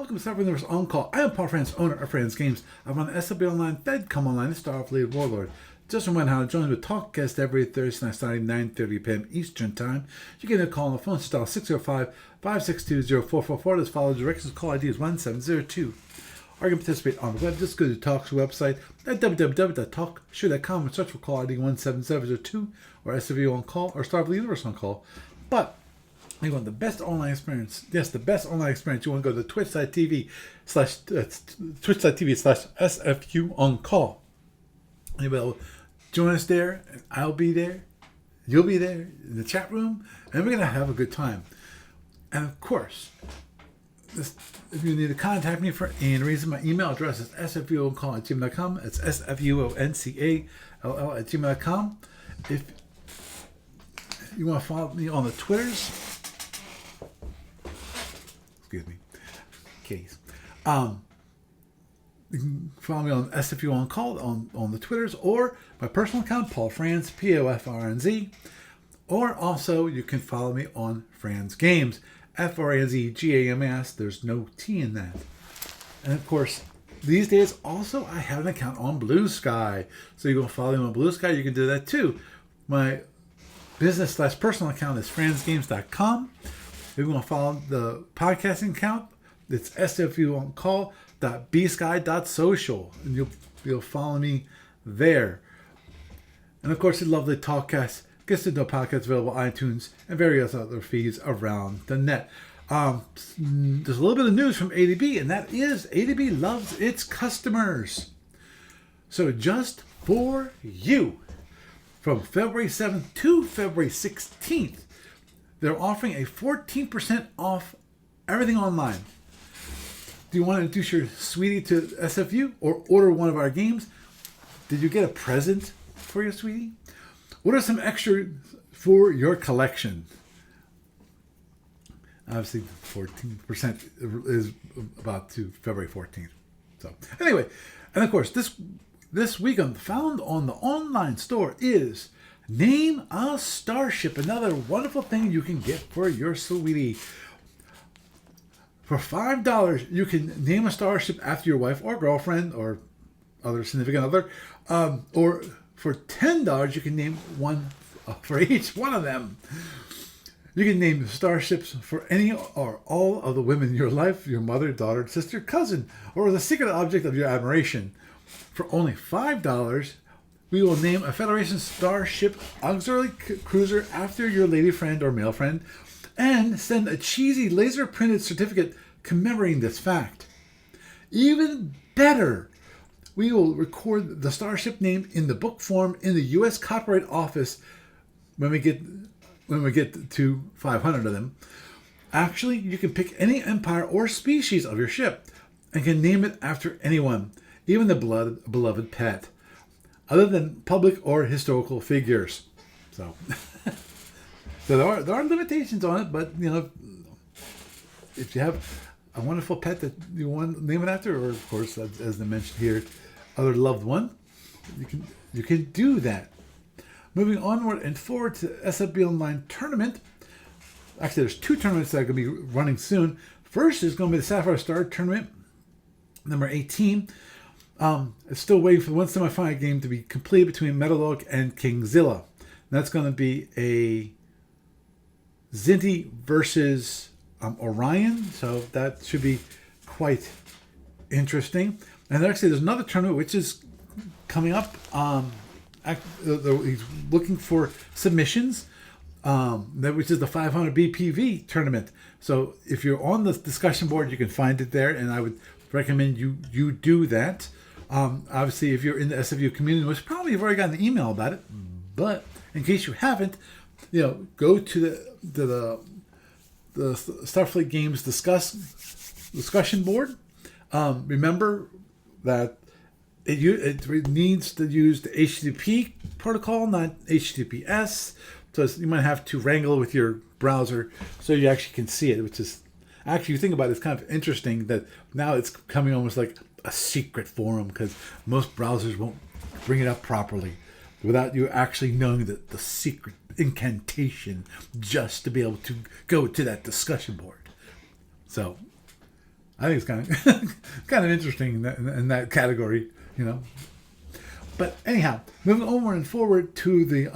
Welcome to Starfleet Universe On Call. I am Paul France, owner of France Games. I run the SFU Online, FedCom Online, and Starfleet Warlord. Just a reminder how to join me with TalkCast every Thursday night starting 9:30 p.m. Eastern Time. You can call on the phone style 605-562-0444. Just follow directions. Call ID is 1702. Or you can participate on the web. Just go to Talk's website at www.talkshow.com and search for call ID 17702 or SFU On Call or Starfleet Universe On Call. But you want the best online experience. Yes, the best online experience. You want to go to twitch.tv/SFU On Call. You will join us there, and I'll be there. You'll be there in the chat room, and we're going to have a good time. And of course, if you need to contact me for any reason, my email address is sfuoncall@gmail.com. It's sfuoncall@gmail.com. If you want to follow me on the Twitters, excuse me, case. You can follow me on SFU On Call on the Twitters, or my personal account, Paul Franz, POFRNZ. Or also, you can follow me on Franz Games, FRANZGAMS. There's no T in that. And of course, these days also, I have an account on Blue Sky. So you can follow me on Blue Sky, you can do that too. My business/personal account is franzgames.com. If you want to follow the podcasting account, it's sfuoncall.bsky.social, and you'll follow me there. And of course, the lovely TalkCast gets to know podcasts available on iTunes and various other feeds around the net. There's a little bit of news from ADB, and that is ADB loves its customers. So just for you, from February 7th to February 16th, they're offering a 14% off everything online. Do you want to introduce your sweetie to SFU or order one of our games? Did you get a present for your sweetie? What are some extra for your collection? Obviously, 14% is about to February 14th. So anyway, and of course, this week found on the online store is Name a Starship, another wonderful thing you can get for your sweetie. For $5, you can name a starship after your wife or girlfriend or other significant other. Or for $10, you can name one for each one of them. You can name starships for any or all of the women in your life, your mother, daughter, sister, cousin, or the secret object of your admiration. For only $5, we will name a Federation starship auxiliary cruiser after your lady friend or male friend, and send a cheesy laser-printed certificate commemorating this fact. Even better, we will record the starship name in the book form in the U.S. Copyright Office when we get to 500 of them. Actually, you can pick any empire or species of your ship and can name it after anyone, even the beloved pet, other than public or historical figures. So, there are limitations on it, but if you have a wonderful pet that you want to name it after, or of course, as I mentioned here, other loved one, you can do that. Moving onward and forward to SFB Online tournament. Actually, there's two tournaments that are going to be running soon. First is going to be the Sapphire Star tournament, number 18. It's still waiting for the one semifinal game to be completed between Metalog and Kingzilla. And that's going to be a Zinti versus Orion, so that should be quite interesting. And actually, there's another tournament which is coming up. He's looking for submissions, which is the 500 BPV tournament. So if you're on the discussion board, you can find it there, and I would recommend you do that. Obviously, if you're in the SFU community, which probably you've already gotten an email about it, but in case you haven't, go to the Starfleet Games discussion board. Remember that it needs to use the HTTP protocol, not HTTPS. So you might have to wrangle with your browser so you actually can see it, which is actually, you think about it, it's kind of interesting that now it's coming almost like a secret forum, because most browsers won't bring it up properly without you actually knowing the secret incantation just to be able to go to that discussion board. So I think it's kind of interesting in that category, you know. But anyhow, moving over and forward to the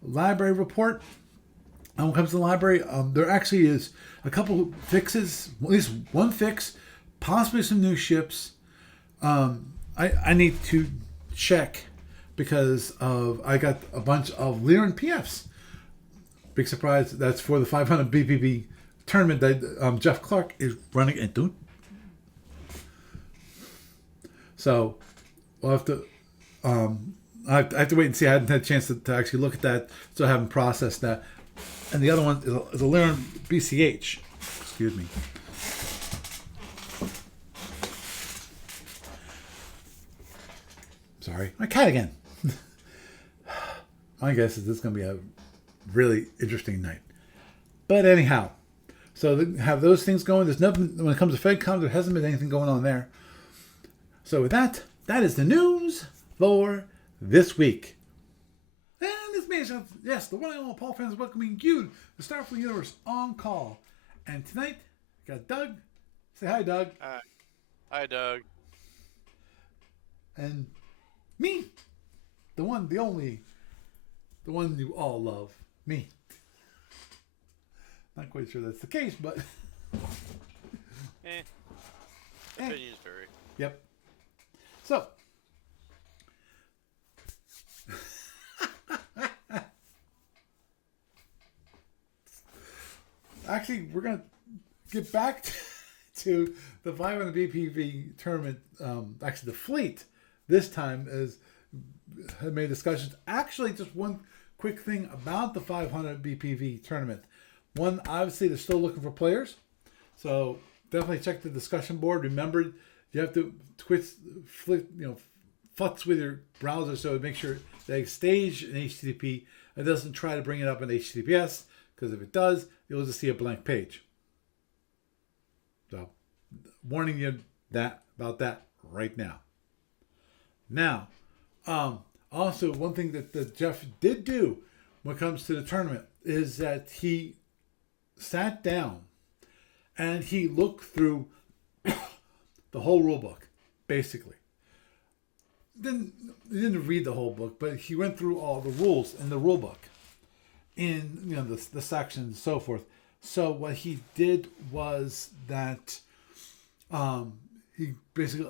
library report. When it comes to the library, there actually is a couple fixes, at least one fix, possibly some new ships. I need to check because I got a bunch of Lyran PFs. Big surprise, that's for the 500 BPB tournament that Jeff Clark is running into. So we'll have to. I have to wait and see. I hadn't had a chance to actually look at that, so I haven't processed that. And the other one is a Lyran BCH. Excuse me. Sorry, my cat again. My guess is this is going to be a really interesting night. But anyhow, so they have those things going. There's nothing when it comes to FedCon. There hasn't been anything going on there. So with that is the news for this week. And this means, yes, the one and all Paul fans welcoming you to Starfleet Universe on call. And tonight, we got Doug. Say hi, Doug. Hi. Hi, Doug. And me, the one, the only, the one you all love, me. Not quite sure that's the case, but opinions vary. Yep. So actually, we're gonna get back to the 500 BPV tournament. Actually, the fleet this time had made discussions. Actually, just one quick thing about the 500 BPV tournament. One, obviously, they're still looking for players, so definitely check the discussion board. Remember, you have to futz with your browser so make sure they stage in HTTP. It doesn't try to bring it up in HTTPS, because if it does, you'll just see a blank page. So, warning you about that right now. Now, also one thing that Jeff did do when it comes to the tournament is that he sat down and he looked through the whole rule book, basically. He didn't read the whole book, but he went through all the rules in the rule book, in the sections and so forth. So what he did was that he basically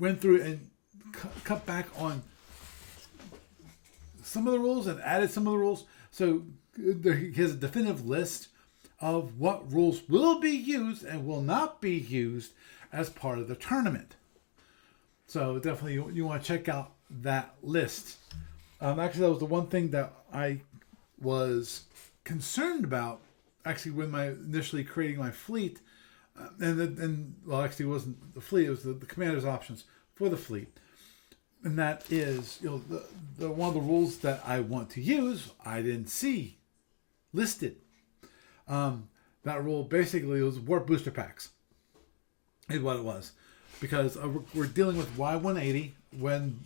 went through and cut back on some of the rules and added some of the rules. So he has a definitive list of what rules will be used and will not be used as part of the tournament. So definitely you want to check out that list. Actually, that was the one thing that I was concerned about, actually, when initially creating my fleet. Actually, it wasn't the fleet, it was the commander's options for the fleet. And that is, the one of the rules that I want to use, I didn't see listed. That rule basically was warp booster packs, is what it was. Because we're dealing with Y180 when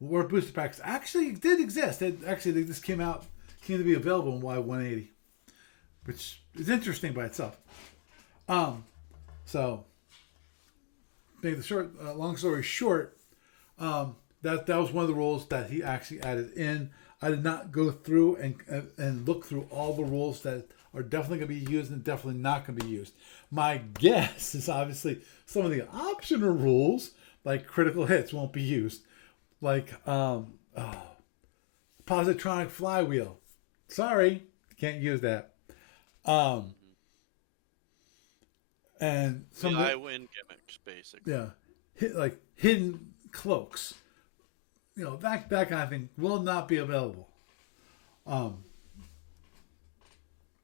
warp booster packs actually did exist. They just came to be available in Y180, which is interesting by itself. So, make the long story short, that was one of the rules that he actually added in. I did not go through and look through all the rules that are definitely going to be used and definitely not going to be used. My guess is obviously some of the optional rules, like critical hits, won't be used. Like positronic flywheel. Sorry, can't use that. And some I win gimmicks, basically. Yeah, hidden cloaks. That kind of thing will not be available.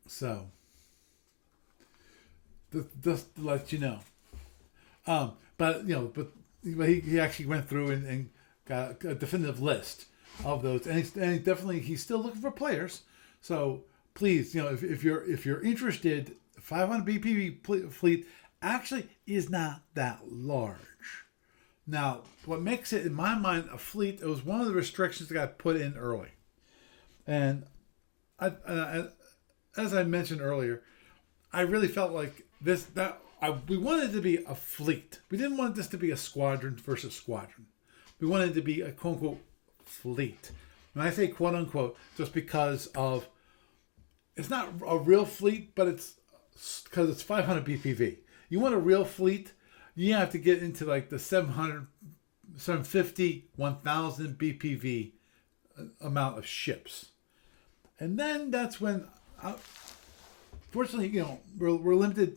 So just to let you know. But he actually went through and got a definitive list of those, and he's still looking for players. So please, if you're interested, 500 BPV fleet actually is not that large. Now, what makes it, in my mind, a fleet, it was one of the restrictions that got put in early. And as I mentioned earlier, I really felt like we wanted it to be a fleet. We didn't want this to be a squadron versus squadron. We wanted it to be a quote unquote fleet. And I say quote unquote just because of it's not a real fleet, but it's because it's 500 BPV. You want a real fleet, you have to get into like the 700, 750, 1000 BPV amount of ships. And then that's when, fortunately, we're limited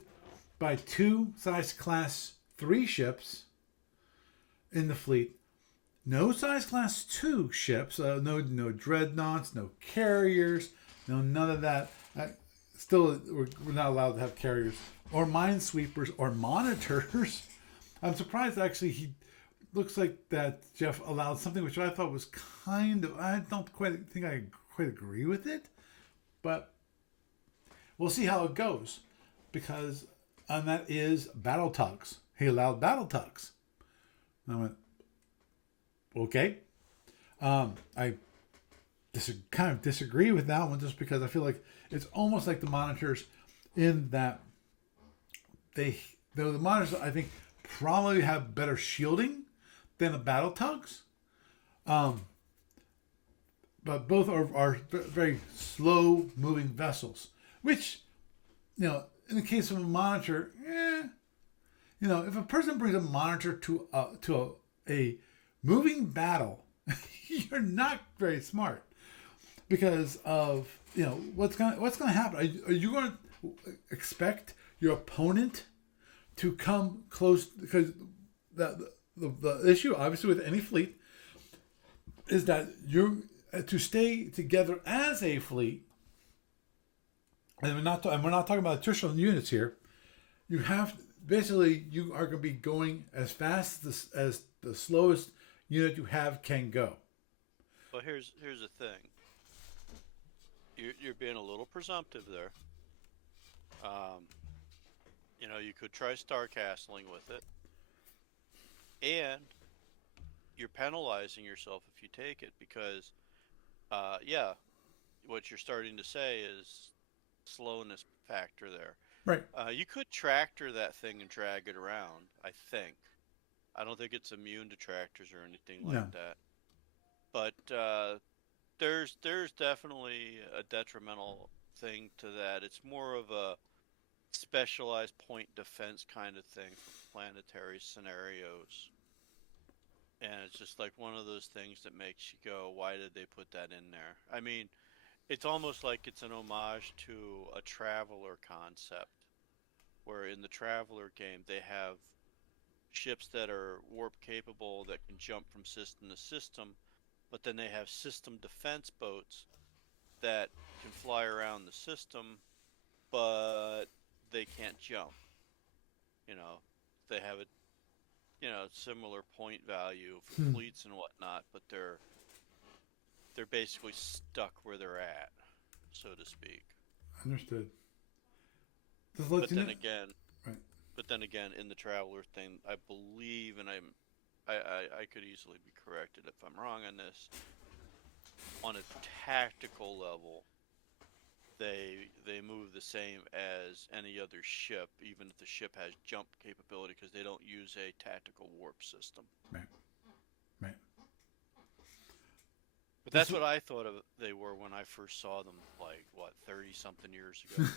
by 2 size class 3 ships in the fleet. No size class 2 ships, no dreadnoughts, no carriers, no none of that. Still, we're not allowed to have carriers or minesweepers or monitors. I'm surprised actually he looks like that Jeff allowed something which I thought was kind of, I don't quite think I quite agree with it, but we'll see how it goes because, and that is battle tugs. He allowed battle tugs. And I went, okay. I kind of disagree with that one just because I feel like it's almost like the monitors in that the monitors I think probably have better shielding than the battle tugs. But both are very slow moving vessels, which, in the case of a monitor, if a person brings a monitor to a moving battle, you're not very smart because of what's going to happen. Are you going to expect your opponent to come close? Because the issue, obviously, with any fleet is that you're to stay together as a fleet. And we're not talking about attritional units here. You have basically you are going to be going as fast as the slowest unit you have can go. Well, here's the thing. You're being a little presumptive there. You could try star castling with it, and you're penalizing yourself if you take it because, what you're starting to say is slowness factor there. Right. You could tractor that thing and drag it around. I think. I don't think it's immune to tractors or anything like that. But there's definitely a detrimental thing to that. It's more of a specialized point defense kind of thing for planetary scenarios. And it's just like one of those things that makes you go, why did they put that in there? I mean, it's almost like it's an homage to a Traveler concept, where in the Traveler game they have ships that are warp capable that can jump from system to system, but then they have system defense boats that can fly around the system, but they can't jump. They have a similar point value for fleets and whatnot, but they're basically stuck where they're at, so to speak. Understood. But then again, right. But then again, in the Traveler thing, I believe, and I could easily be corrected if I'm wrong on this. On a tactical level, they move the same as any other ship, even if the ship has jump capability, because they don't use a tactical warp system. Right. Right. But that's what I thought of they were when I first saw them, 30-something years ago.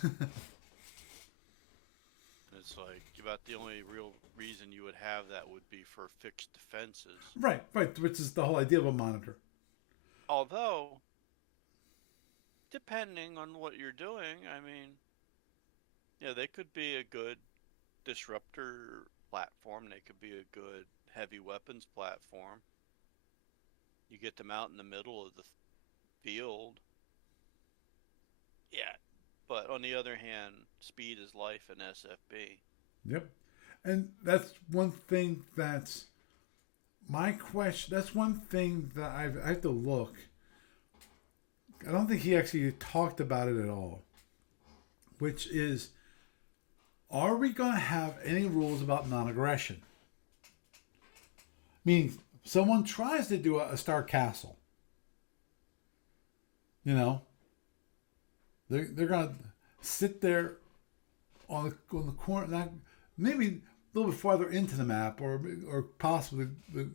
It's like about the only real reason you would have that would be for fixed defenses. Right, which is the whole idea of a monitor. Although, depending on what you're doing, I mean, they could be a good disruptor platform. They could be a good heavy weapons platform. You get them out in the middle of the field. Yeah. But on the other hand, speed is life in SFB. Yep. And that's one thing that's my question. That's one thing that I have to look. I don't think he actually talked about it at all. Which is, are we going to have any rules about non-aggression? Meaning, someone tries to do a star castle. They're going to sit there on the corner, maybe a little bit farther into the map, or possibly the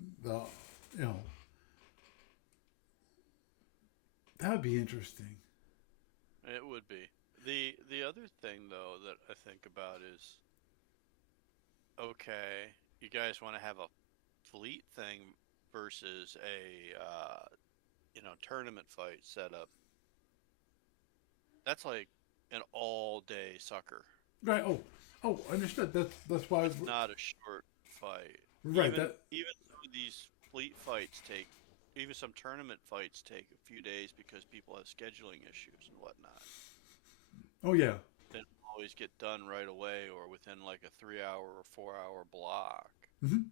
that would be interesting. It would be. The other thing though that I think about is, okay, you guys want to have a fleet thing versus a tournament fight setup. That's like an all day sucker. Right. Oh, understood. That's why. It's not a short fight. Right. Even though these fleet fights take, even some tournament fights take a few days because people have scheduling issues and whatnot. Oh yeah. They don't always get done right away or within like a 3 hour or 4 hour block. Hmm.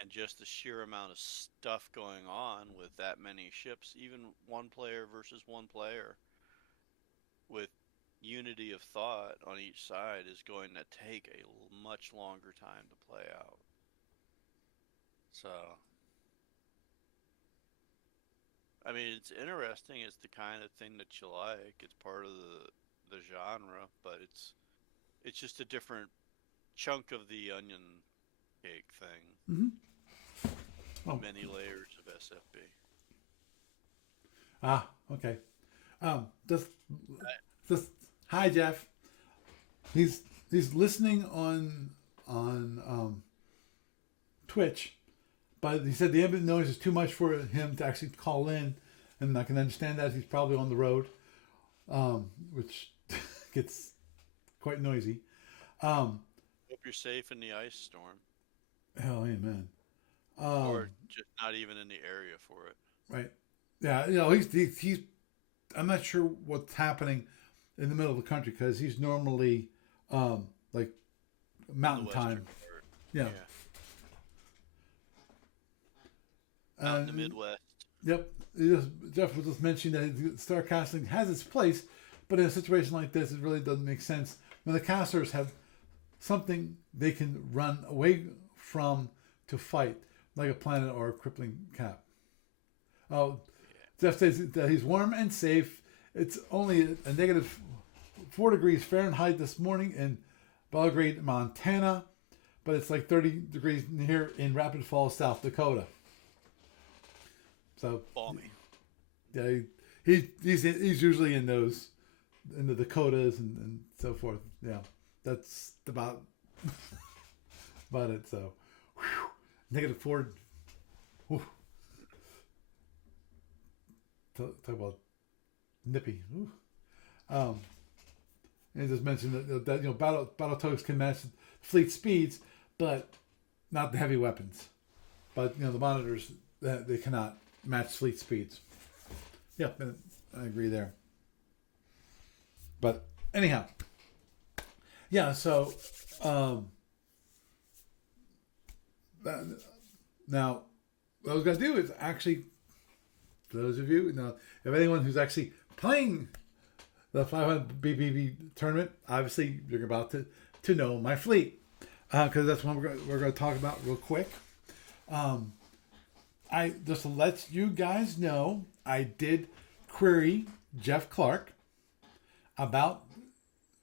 And just the sheer amount of stuff going on with that many ships, even one player versus one player, with unity of thought on each side is going to take a much longer time to play out. So, I mean, it's interesting. It's the kind of thing that you like. It's part of the genre, but it's just a different chunk of the onion cake thing. Hmm. Oh. Many layers of SFB. Ah. Okay. Just hi Jeff. He's listening on Twitch, but he said the ambient noise is too much for him to actually call in, and I can understand that he's probably on the road, which gets quite noisy. Hope you're safe in the ice storm, Hell, amen. or just not even in the area for it. Right. Yeah. He's. I'm not sure what's happening in the middle of the country because he's normally like mountain time. Part. Yeah. Out in the Midwest. Yep. Jeff was just mentioning that Starcasting has its place, but in a situation like this, it really doesn't make sense. When the casters have something they can run away from to fight, like a planet or a crippling cap. Oh, Jeff says that he's warm and safe. It's only a negative 4 degrees Fahrenheit this morning in Belgrade, Montana, but it's like 30 degrees here in Rapid Falls, South Dakota. So, balmy. Yeah, he's usually in the Dakotas and so forth. Yeah, that's about it. So, whew, -4. Whew. Talk about nippy. And just mentioned that battle tugs can match fleet speeds, but not the heavy weapons. But the monitors they cannot match fleet speeds. Yeah, I agree there. But anyhow, yeah. So now what I was going to do is actually, for those of you, if anyone who's actually playing the 500 BBB tournament, obviously you're about to know my fleet because that's one we're going to talk about real quick. I just to let you guys know, I did query Jeff Clark about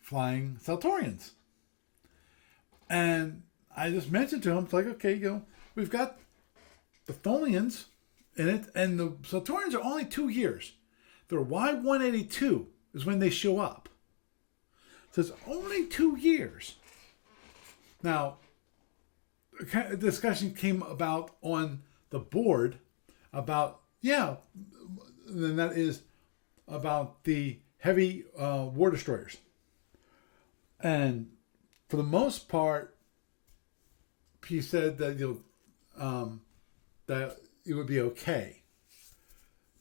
flying Seltorians, and I just mentioned to him, it's like, okay, we've got the Tholians in it, and the Seltorians are only 2 years. Their Y182 is when they show up. So it's only 2 years. Now, a discussion came about on the board about, and that is about the heavy war destroyers. And for the most part, he said that that it would be okay,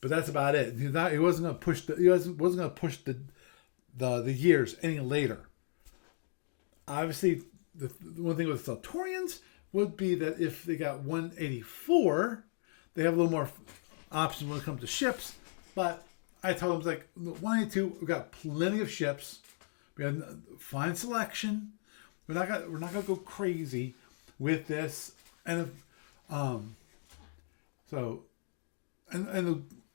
but that's about it. He wasn't going to push the years any later. Obviously, the one thing with Seltorians would be that if they got 184, they have a little more options when it comes to ships. But I told them, like, 182, we've got plenty of ships. We have fine selection. We're not gonna go crazy with this. And the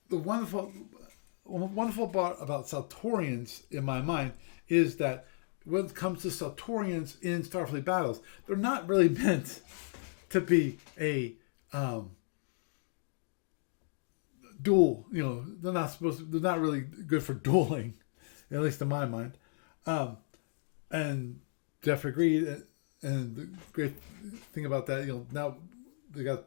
wonderful part about Seltorians in my mind is that when it comes to Seltorians in Starfleet battles, they're not really meant to be a duel. They're not supposed to. They're not really good for dueling, at least in my mind. And Jeff agreed. And the great thing about that, now they got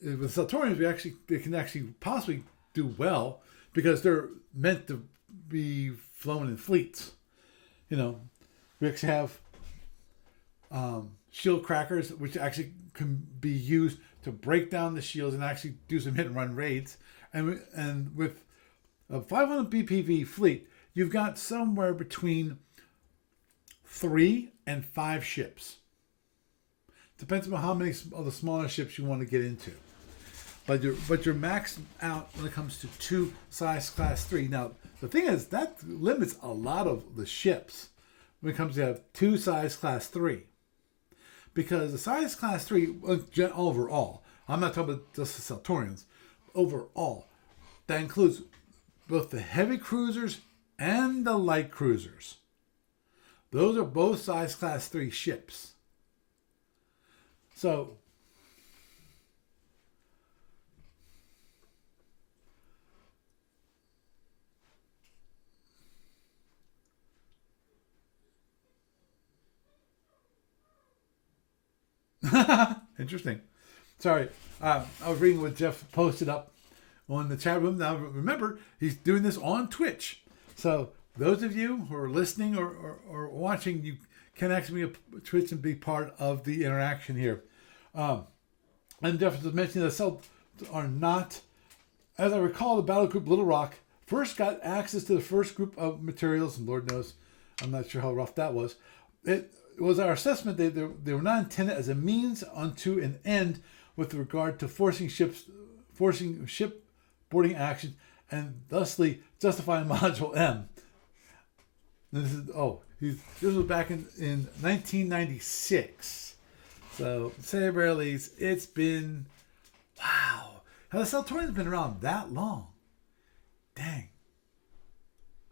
with Seltorians, they can actually possibly do well because they're meant to be flown in fleets. We actually have shield crackers, which actually can be used to break down the shields and actually do some hit and run raids. And with a 500 BPV fleet, you've got somewhere between 3 and 5 ships. Depends on how many of the smaller ships you want to get into. But you're maxed out when it comes to 2 size class 3. Now the thing is that limits a lot of the ships when it comes to have 2 size class 3. Because the size class 3 overall, I'm not talking about just the Seltorians, overall, that includes both the heavy cruisers and the light cruisers. Those are both size class 3 ships. So interesting. Sorry, I was reading what Jeff posted up on the chat room. Now remember, he's doing this on Twitch. So those of you who are listening or watching, you can actually be a Twitch and be part of the interaction here. And Jeff was mentioning that Celt are not, as I recall, the battle group Little Rock first got access to the first group of materials, and Lord knows, I'm not sure how rough that was. It was our assessment that they were not intended as a means unto an end with regard to forcing ship boarding action, and thusly justifying Module M. And this was back in 1996. So say rarely, it's been, wow. How the Seltorian's been around that long? Dang.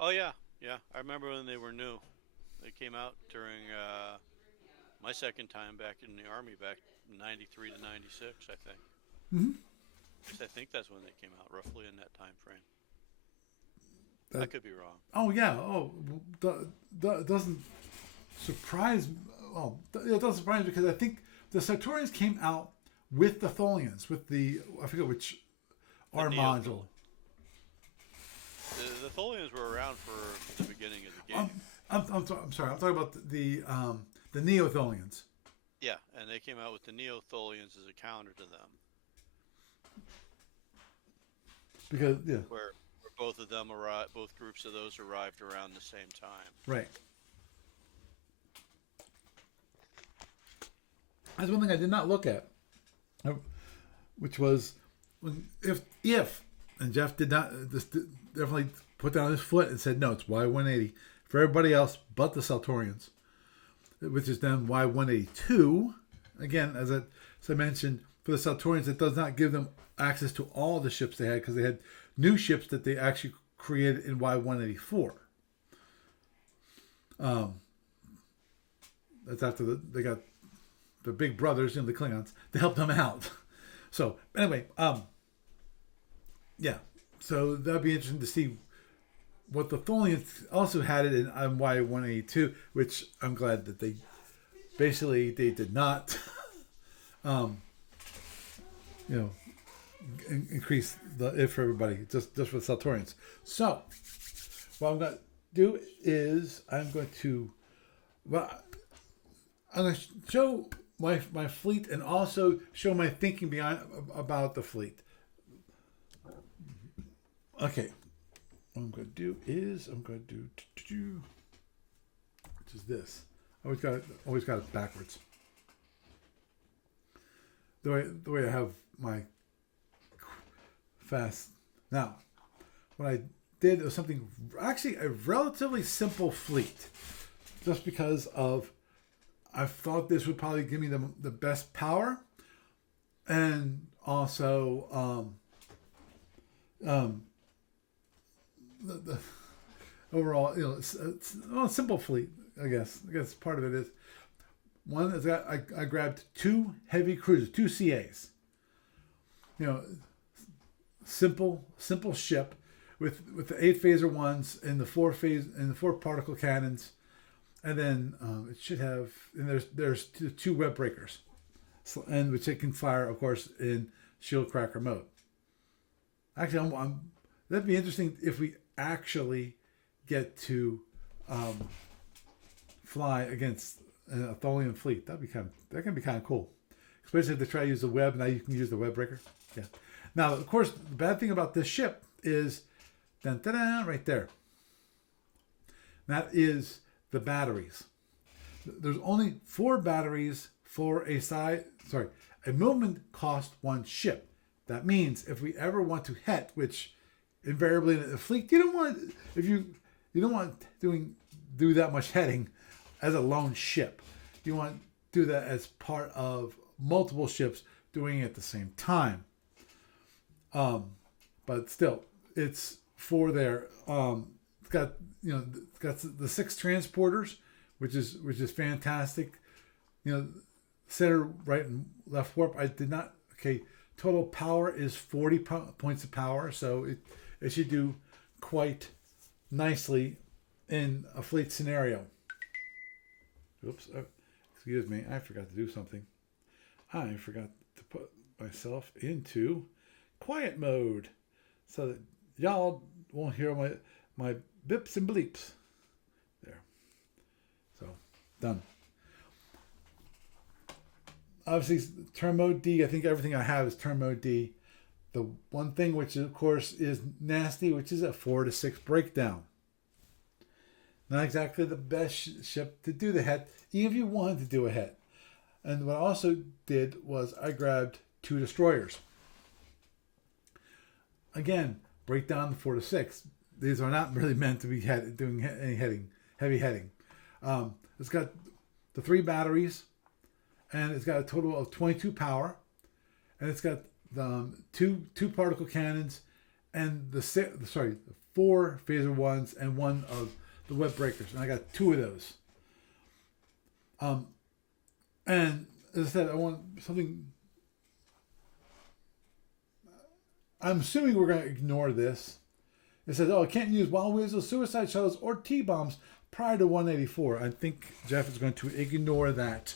Oh yeah. I remember when they were new. They came out during my second time back in the Army, back in 93 to 96, I think. Mm-hmm. I think that's when they came out, roughly in that time frame. I could be wrong. Oh yeah. Doesn't surprise. Well, it doesn't surprise me because I think the Seltorians came out with the Tholians, with the, I forget which R module. The Tholians were around for the beginning of the game. I'm sorry. I'm talking about the Neo-Tholians. Yeah, and they came out with the Neo-Tholians as a counter to them. Because where both of them arrived, both groups of those arrived around the same time. Right. That's one thing I did not look at, which was if and Jeff did not definitely put down his foot and said no, it's Y180 for everybody else but the Seltorians, which is then Y182. Again, as I mentioned, for the Seltorians, it does not give them access to all the ships they had because they had new ships that they actually created in Y184. That's after they got the big brothers, the Klingons, to help them out. So anyway, yeah. So that'd be interesting to see what the Tholians also had it in Y182, which I'm glad that they did not, increase the if for everybody, just for the Seltorians. So what I'm going to do is I'm going to show my fleet and also show my thinking about the fleet. Okay. What I'm going to do is which is this. Always got it backwards. The way I have my fast. Now, what I did was something actually a relatively simple fleet, just because of I thought this would probably give me the best power, and also overall, it's a simple fleet. I guess part of it is one is that I grabbed 2 heavy cruisers, 2 CAs. Simple ship with the 8 phaser ones and the 4 particle cannons, and then it should have, and there's 2 web breakers, and which it can fire, of course, in shield cracker mode. Actually, that'd be interesting if we actually get to fly against a Tholian fleet. That can be kind of cool, especially if they try to use the web. Now you can use the web breaker. Yeah. Now, of course, the bad thing about this ship is, right there. That is the batteries. There's only 4 batteries for a movement cost 1 ship. That means if we ever want to het, which invariably in a fleet, you don't want to do that much heading as a lone ship. You want to do that as part of multiple ships doing it at the same time. But still, it's 4 there. It's got the 6 transporters, which is fantastic. Center, right, and left warp. I did not. Okay, total power is 40 points of power, so it should do quite nicely in a fleet scenario. Oops, excuse me, I forgot to do something. I forgot to put myself into quiet mode so that y'all won't hear my bips and bleeps. There. So, done. Obviously, turn mode D, I think everything I have is turn mode D. The one thing which, of course, is nasty, which is a 4 to 6 breakdown. Not exactly the best ship to do the het, even if you wanted to do a het. And what I also did was I grabbed 2 destroyers. Again, break down the 4 to 6. These are not really meant to be doing any heavy heading. It's got the 3 batteries, and it's got a total of 22 power, and it's got the two particle cannons, and the 4 phaser ones, and 1 of the web breakers, and I got 2 of those. And as I said, I want something. I'm assuming we're going to ignore this. It says, "Oh, I can't use wild weasels, suicide shuttles, or T-bombs prior to 184." I think Jeff is going to ignore that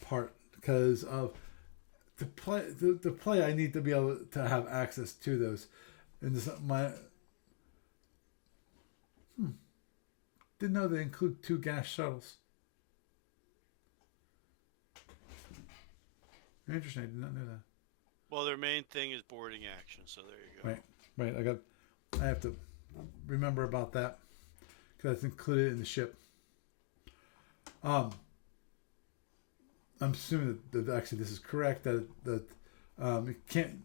part because of to play. I need to be able to have access to those. And this, didn't know they include 2 gas shuttles. Interesting. I did not know that. Well, their main thing is boarding action, so there you go. Right. I have to remember about that because that's included in the ship. I'm assuming that actually this is correct. That it can't.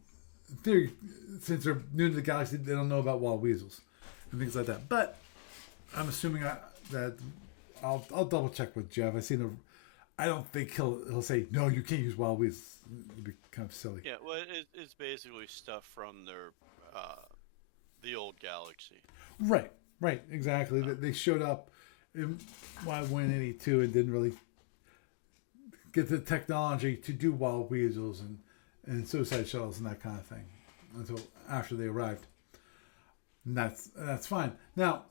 In theory, since they're new to the galaxy, they don't know about wild weasels and things like that. But I'm assuming that I'll double check with Jeff. I don't think he'll say no. You can't use wild weasels. It'd be kind of silly. Yeah, well, it's basically stuff from their the old galaxy. Right, exactly. They showed up in Y182 and didn't really get the technology to do wild weasels and suicide shuttles and that kind of thing until after they arrived. And that's fine. Now,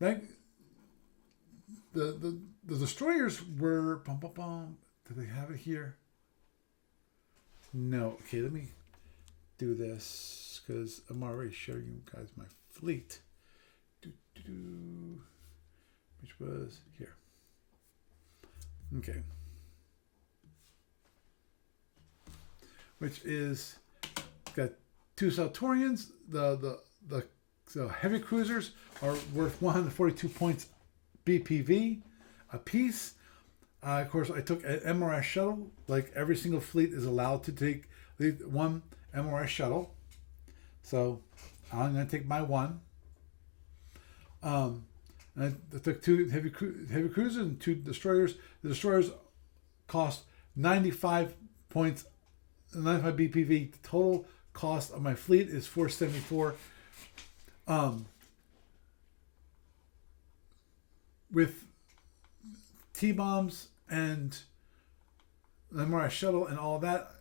the destroyers were do they have it here? No. Okay, let me do this because I'm already showing you guys my fleet. Which was here. Okay. Which is got 2 Seltorians. The heavy cruisers are worth 142 points BPV a piece. Of course, I took an MRS shuttle. Like every single fleet is allowed to take 1 MRS shuttle. So I'm going to take my 1. And I took 2 heavy cruisers and 2 destroyers. The destroyers cost 95 points, 95 BPV. The total cost of my fleet is 474. with T-bombs and the MRI shuttle and all that,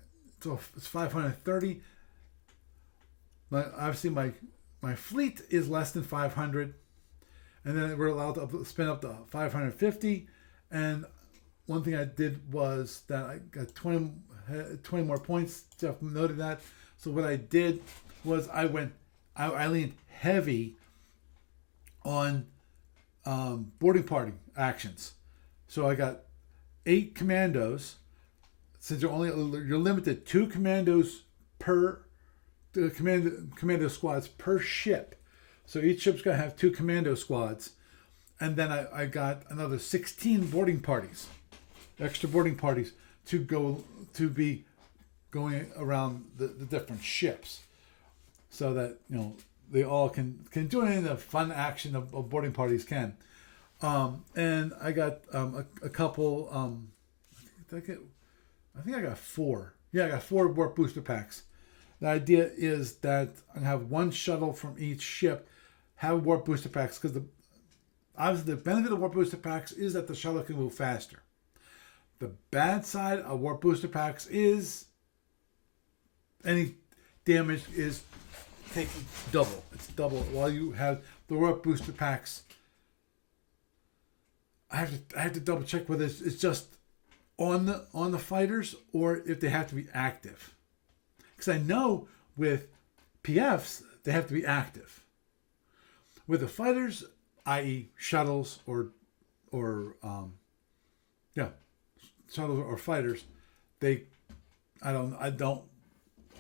so it's 530. But obviously my fleet is less than 500, and then we're allowed to spend up to 550. And one thing I did was that I got 20 more points. Jeff noted that. So what I did was I leaned heavy on boarding party actions. So I got 8 commandos. Since you're limited 2 commandos per commando squads per ship. So each ship's gonna have 2 commando squads, and then I got another 16 boarding parties, extra boarding parties to be going around the different ships, so that they all can join in the fun action of boarding parties can. And I got a couple. I think I got 4. Yeah, I got 4 warp booster packs. The idea is that I have 1 shuttle from each ship have warp booster packs, because obviously the benefit of warp booster packs is that the shuttle can move faster. The bad side of warp booster packs is any damage is taking double. It's double while you have the warp booster packs. I have to double check whether it's just on the fighters or if they have to be active. Because I know with PFs they have to be active. With the fighters, i.e. shuttles or shuttles or fighters, I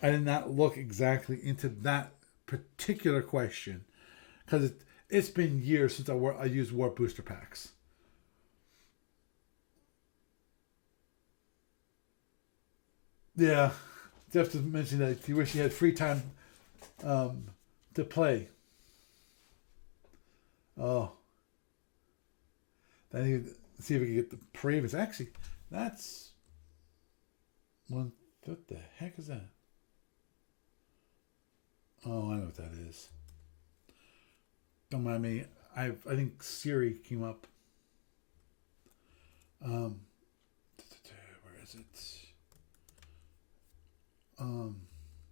did not look exactly into that particular question, because it's been years since I used warp booster packs. Yeah, Jeff just mentioned that he wished he had free time to play. Oh, then he see if we can get the previous. Actually, that's one. What the heck is that? Oh, I know what that is. Don't mind me. I think Siri came up. Where is it?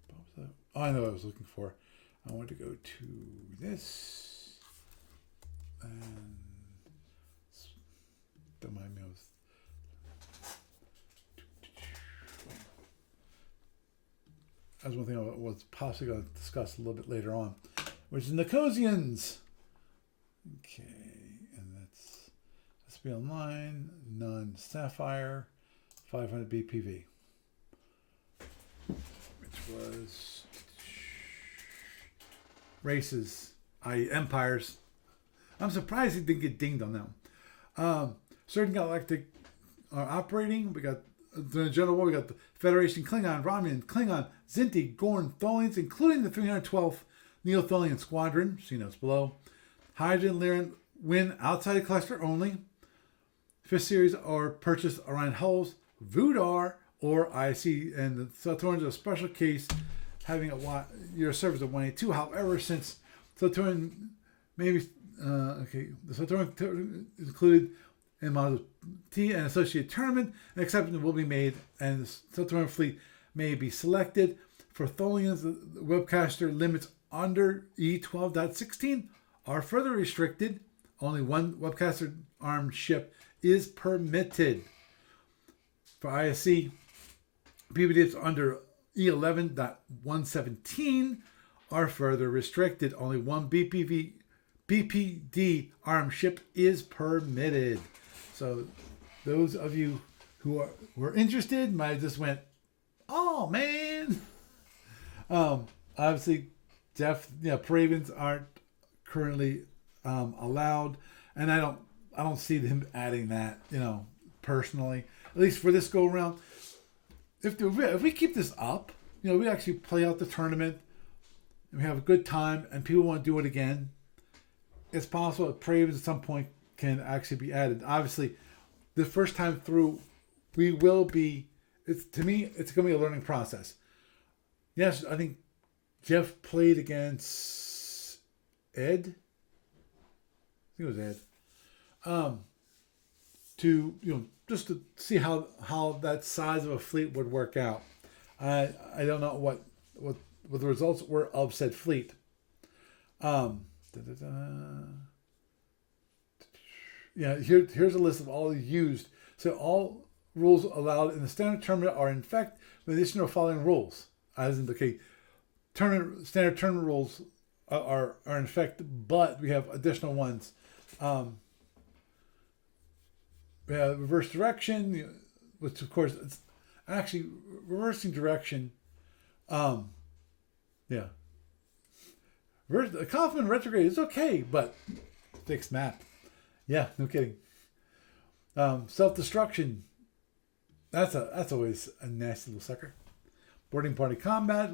What was that? Oh, I know what I was looking for. I want to go to this. And don't mind me. That's one thing I was possibly going to discuss a little bit later on, which is Nicosians. Okay, and let's be online. None Sapphire, 500 BPV, which was races, i.e. empires. I'm surprised he didn't get dinged on that one. Certain galactic are operating. We got during the General War. We got the Federation, Klingon, Romulan, Klingon, Zinti, Gorn, Tholians, including the 312th Neo-Tholian Squadron. See notes below. Hydrogen, Lyran win outside the cluster only. 5th series are purchased around hulls. Voodar or IC, and the Seltorian is a special case, having a year of service of 182. However, since Seltorian maybe the Seltorian is included in Model T and associated tournament, an exception will be made, and the Seltorian fleet may be selected. For Tholians, the webcaster limits under E12.16 are further restricted. Only 1 webcaster armed ship is permitted. For ISC, PVDs under E11.117 are further restricted. Only 1 BPD armed ship is permitted. So those of you who were interested might have just went, oh man. Obviously, Paravens aren't currently allowed, and I don't see him adding that. Personally, at least for this go around. If we keep this up, we actually play out the tournament, and we have a good time, and people want to do it again. It's possible that Praves at some point can actually be added. Obviously, the first time through, we will be. It's going to be a learning process. Yes, I think Jeff played against Ed. I think it was Ed. to just to see how that size of a fleet would work out. I don't know what the results were of said fleet. Yeah, here's a list of all used. So all rules allowed in the standard tournament are in effect with addition to the following rules. As in, standard tournament rules are in effect, but we have additional ones. We have reverse direction, which of course it's actually reversing direction. Yeah. A compliment retrograde is okay, but fixed map. Yeah, no kidding. Self-destruction. That's always a nasty little sucker. Boarding party combat.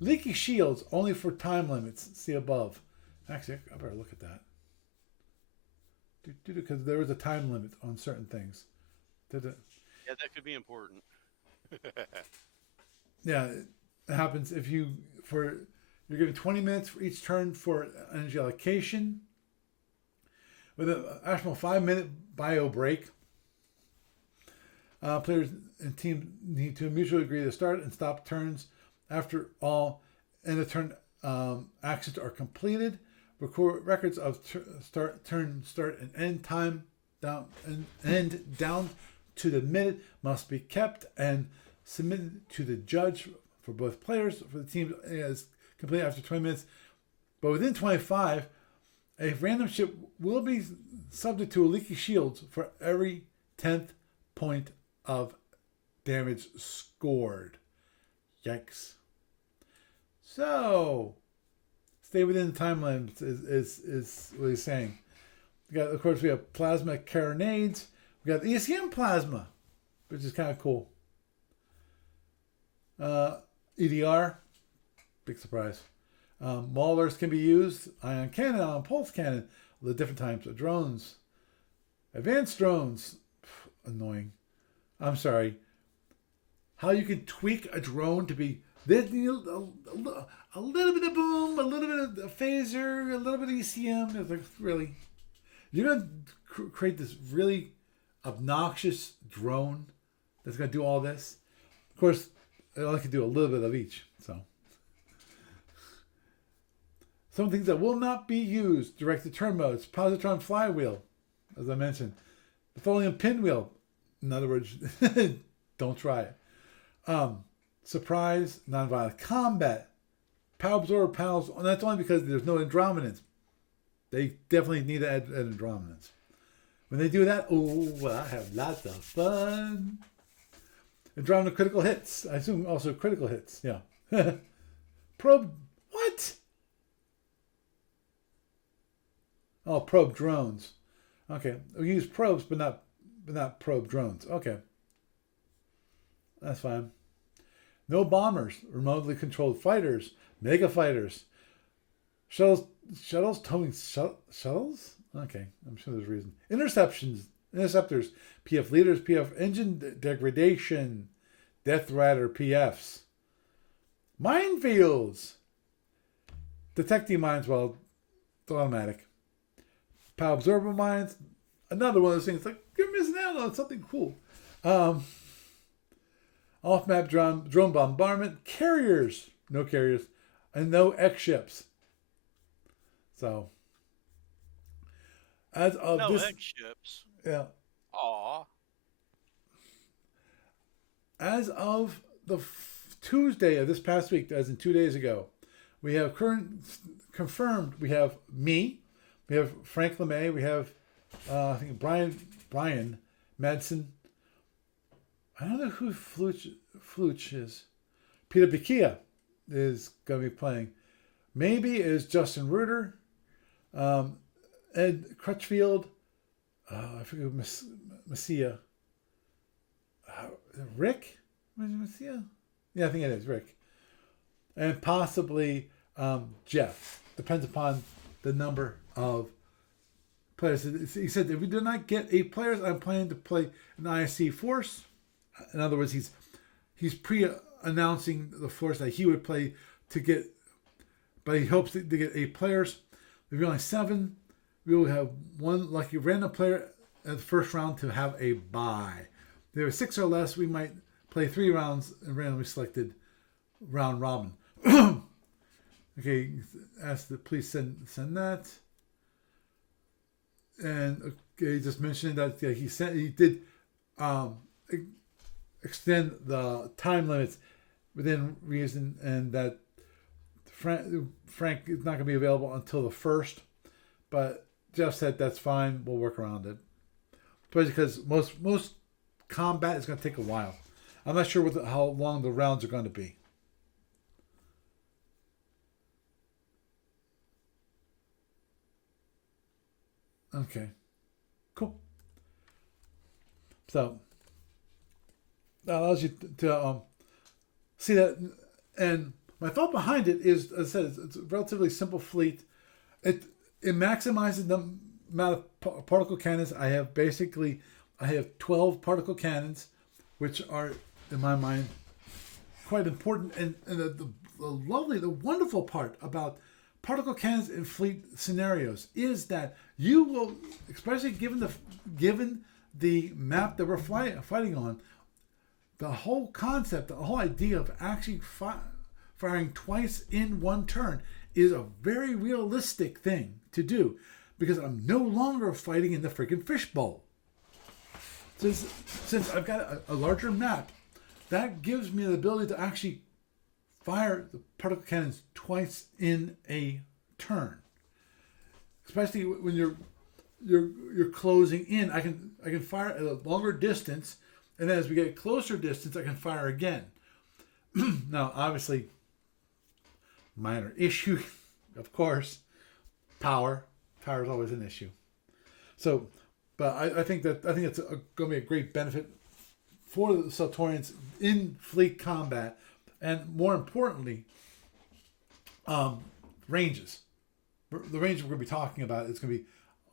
Leaky shields only for time limits. See above. Actually, I better look at that. Because there is a time limit on certain things. Yeah, that could be important. Yeah, it happens if you're given 20 minutes for each turn for energy allocation. With an actual 5-minute bio break. Players and teams need to mutually agree to start and stop turns after all end of turn actions are completed. Record records of start and end time down to the minute must be kept and submitted to the judge for both players. For the team is completed after 20 minutes, but within 25, a random ship will be subject to a leaky shields for every 10th point of damage scored. Yikes. So, stay within the time limits is what he's saying. Of course, we have plasma carronades. We got ECM plasma, which is kind of cool. EDR, big surprise. Maulers can be used. Ion cannon, ion pulse cannon. The different types of drones. Advanced drones. Annoying. I'm sorry. How you can tweak a drone to be a little bit of boom, a little bit of phaser, a little bit of ECM. It's like, really? You're going to create this really obnoxious drone that's going to do all this? Of course, it only can do a little bit of each. So, some things that will not be used: directed turn modes, positron flywheel, as I mentioned, the tholium pinwheel. In other words, don't try it. Surprise, nonviolent combat, power absorber panels. And that's only because there's no Andromedans. They definitely need to add Andromedans. When they do that, I have lots of fun. Andromeda critical hits. I assume also critical hits. Yeah. Probe. What? Oh, probe drones. Okay, we use probes, but not probe drones. Okay, that's fine. No bombers, remotely controlled fighters, mega fighters, shuttles towing shuttles. Okay, I'm sure there's a reason. Interceptors, PF leaders, PF engine degradation, Death Rider PFs, minefields, detecting mines. Well, it's automatic. Power absorber mines. Another one of those things like you're missing out on something cool. Off-map drone bombardment, carriers, no carriers, and no X ships. So, as of no this, X ships. Yeah. Aw. As of the Tuesday of this past week, as in 2 days ago, we have confirmed. We have me, we have Frank LeMay, we have I think Brian Madsen. I don't know who Fluch is. Peter Bikia is going to be playing. Maybe is Justin Reuter, Ed Crutchfield. I forget Messia. Rick? Messia? Yeah, I think it is Rick. And possibly Jeff. Depends upon the number of players. He said if we do not get 8 players, I'm planning to play an ISC force. In other words, he's pre-announcing the force that he would play to get, but he hopes to get 8 players. If you're only 7, we will have one lucky random player at the first round to have a bye. If there are 6 or less, we might play 3 rounds in randomly selected round robin. Okay, ask the please send that. And okay, just mentioned that he did extend the time limits within reason, and that Frank is not going to be available until the 1st. But Jeff said that's fine. We'll work around it. Especially because most combat is going to take a while. I'm not sure how long the rounds are going to be. Okay, cool. So that allows you to see that. And my thought behind it is, as I said, it's a relatively simple fleet. It maximizes the amount of particle cannons. I have 12 particle cannons, which are, in my mind, quite important. And the wonderful part about particle cannons in fleet scenarios is that you will, especially given the map that we're fighting on, the whole concept, the whole idea of actually firing twice in one turn is a very realistic thing to do, because I'm no longer fighting in the freaking fishbowl. Since I've got a larger map, that gives me the ability to actually fire the particle cannons twice in a turn. Especially when you're closing in, I can fire at a longer distance, and then as we get closer distance, I can fire again. Now, obviously, minor issue, of course, power. Power is always an issue. So, but I think it's going to be a great benefit for the Seltorians in fleet combat, and more importantly, ranges. The range we're going to be talking about is going to be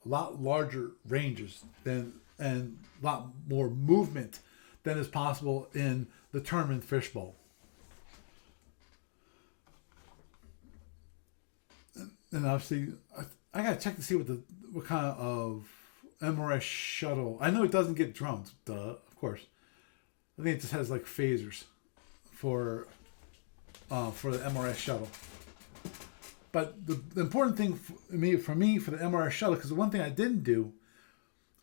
a lot larger ranges and a lot more movement than is possible in the tournament fishbowl. And obviously, I got to check to see what kind of MRS shuttle. I know it doesn't get drones, of course. I think it just has like phasers for the MRS shuttle. But the important thing for me for the MRS shuttle, because the one thing I didn't do,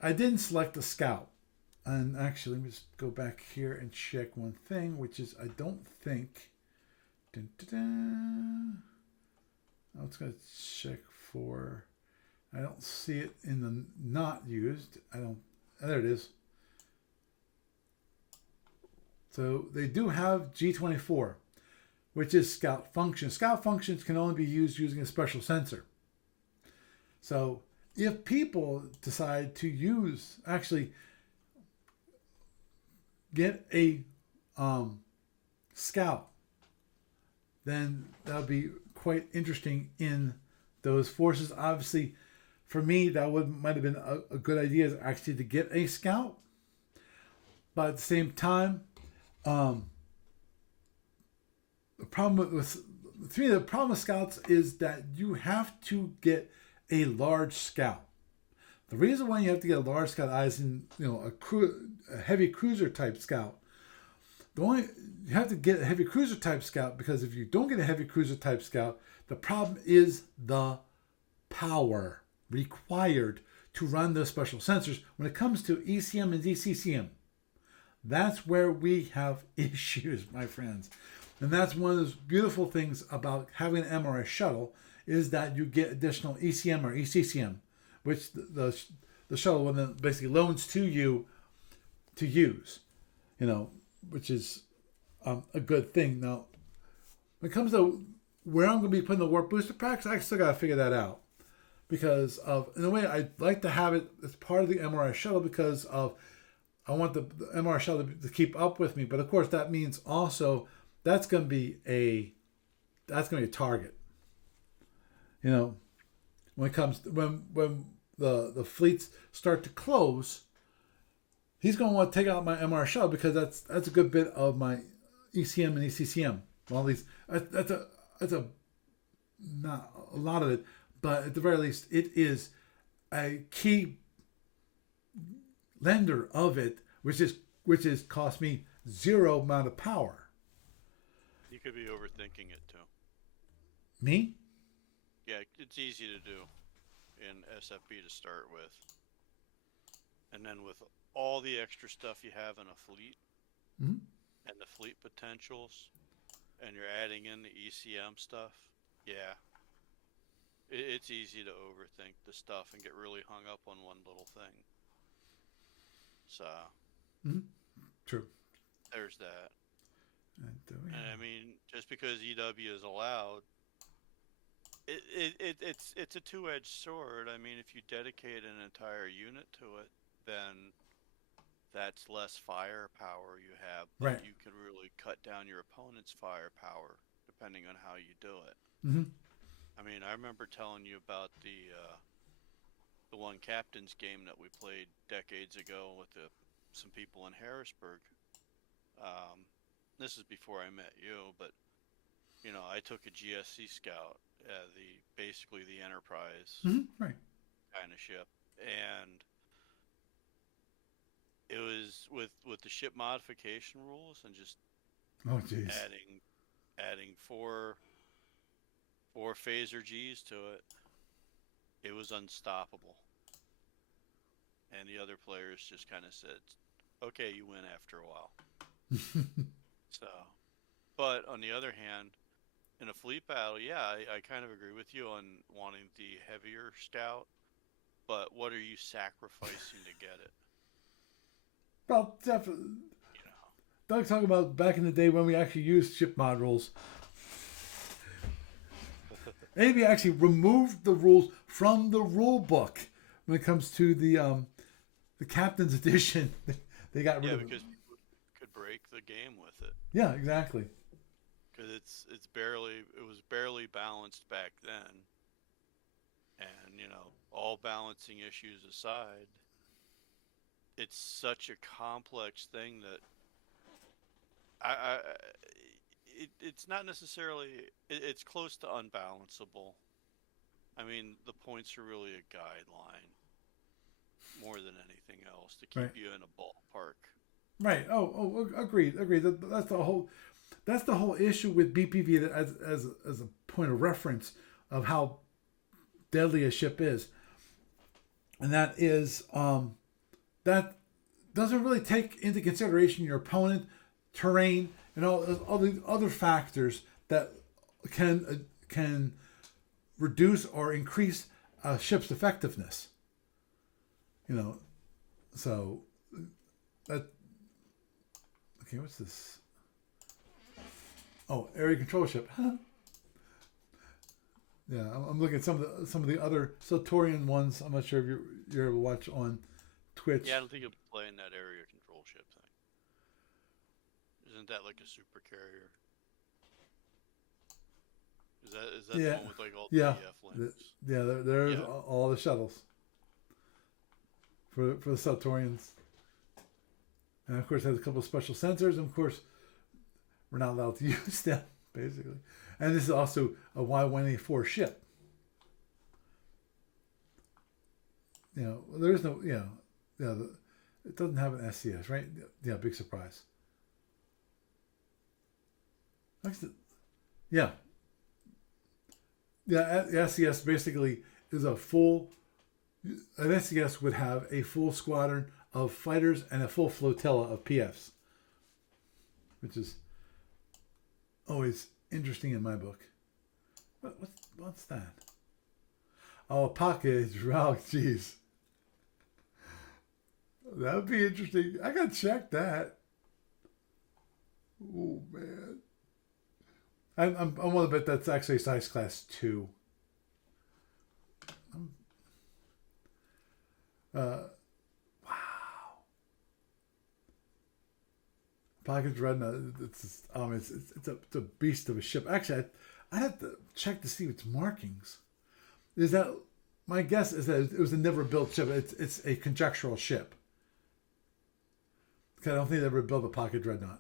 I didn't select the scout. And actually, let me just go back here and check one thing, which is I don't think. I was going to check for. I don't see it in the not used. There it is. So they do have G24, which is scout function. Scout functions can only be used using a special sensor. So if people decide to actually get a scout, then that would be quite interesting in those forces. Obviously, for me, that might have been a good idea, is actually to get a scout. But at the same time, the problem with scouts is that you have to get a large scout. The reason why you have to get a large scout, as in a heavy cruiser type scout, you have to get a heavy cruiser type scout, because if you don't get a heavy cruiser type scout, the problem is the power required to run those special sensors. When it comes to ECM and DCCM, that's where we have issues, my friends. And that's one of those beautiful things about having an MRS shuttle, is that you get additional ECM or ECCM, which the shuttle will then basically loans to you to use, which is a good thing. Now, when it comes to where I'm going to be putting the warp booster packs, I still got to figure that out, because in a way, I'd like to have it as part of the MRS shuttle, because I want the MRS shuttle to keep up with me. But of course, that means also that's going to be a target. When it comes to, when the fleets start to close, he's going to want to take out my MRS shuttle, because that's a good bit of my ECM and ECCM. Well, at least that's not a lot of it, but at the very least, it is a key lender of it, which is cost me zero amount of power. You could be overthinking it too. Me? Yeah, it's easy to do in SFB to start with, and then with all the extra stuff you have in a fleet Mm-hmm. and the fleet potentials, and you're adding in the ECM stuff. Yeah, it's easy to overthink the stuff and get really hung up on one little thing. So Mm-hmm. True. there's that. And, And I mean, just because EW is allowed, it's a two-edged sword. I mean, if you dedicate an entire unit to it, then that's less firepower you have, but right. you can really cut down your opponent's firepower depending on how you do it. Mm-hmm. I mean, I remember telling you about the one captain's game that we played decades ago with some people in Harrisburg. Um, this is before I met you, but you know, I took a GSC Scout, basically the Enterprise Mm-hmm. Right. kind of ship, and it was with the ship modification rules and just Oh, jeez. adding four phaser Gs to it. It was unstoppable, and the other players just kind of said, "Okay, you win after a while." So, but on the other hand, in a fleet battle, yeah, I kind of agree with you on wanting the heavier scout, but what are you sacrificing to get it? Well, definitely. You know? Doug's talking about back in the day when we actually used ship mod rules. Maybe actually removed the rules from the rule book when it comes to the captain's edition. They got rid Yeah, of it. because people could break the game with it. Yeah, exactly. Because it was barely balanced back then, and you know, all balancing issues aside, it's such a complex thing that I it's not necessarily it's close to unbalanceable. I mean, the points are really a guideline more than anything else to Right. keep you in a ballpark. Right. Agreed. Agreed. That's the whole issue with BPV as a point of reference of how deadly a ship is, and that is that doesn't really take into consideration your opponent, terrain, and all the other factors that can reduce or increase a ship's effectiveness. You know, so that okay. What's this? Oh, area control ship. Yeah, I'm looking at some of the other Seltorian ones. I'm not sure if you're able to watch on Twitch. Yeah, I don't think you'll be playing that area control ship thing. Isn't that like a super carrier? Is that the Yeah, one with like all the yeah, EF links? there's Yeah. all the shuttles for the Seltorians, and of course it has a couple of special sensors. And of course, we're not allowed to use them basically. And this is also a Y184 ship. You know, there is no, it doesn't have an SCS, right? Yeah, big surprise. Actually, yeah, yeah. SCS basically is a full. An SCS would have a full squadron of fighters and a full flotilla of PFs, which is always interesting in my book. What's that? Oh, a package. Oh, jeez. That would be interesting. I gotta check that. Oh man. I want to bet that's actually size class 2. Wow. Pocket Dreadnought. It's a beast of a ship. Actually, I have to check to see its markings. Is that my guess is that it was a never built ship. It's a conjectural ship. Because I don't think they ever built a pocket dreadnought.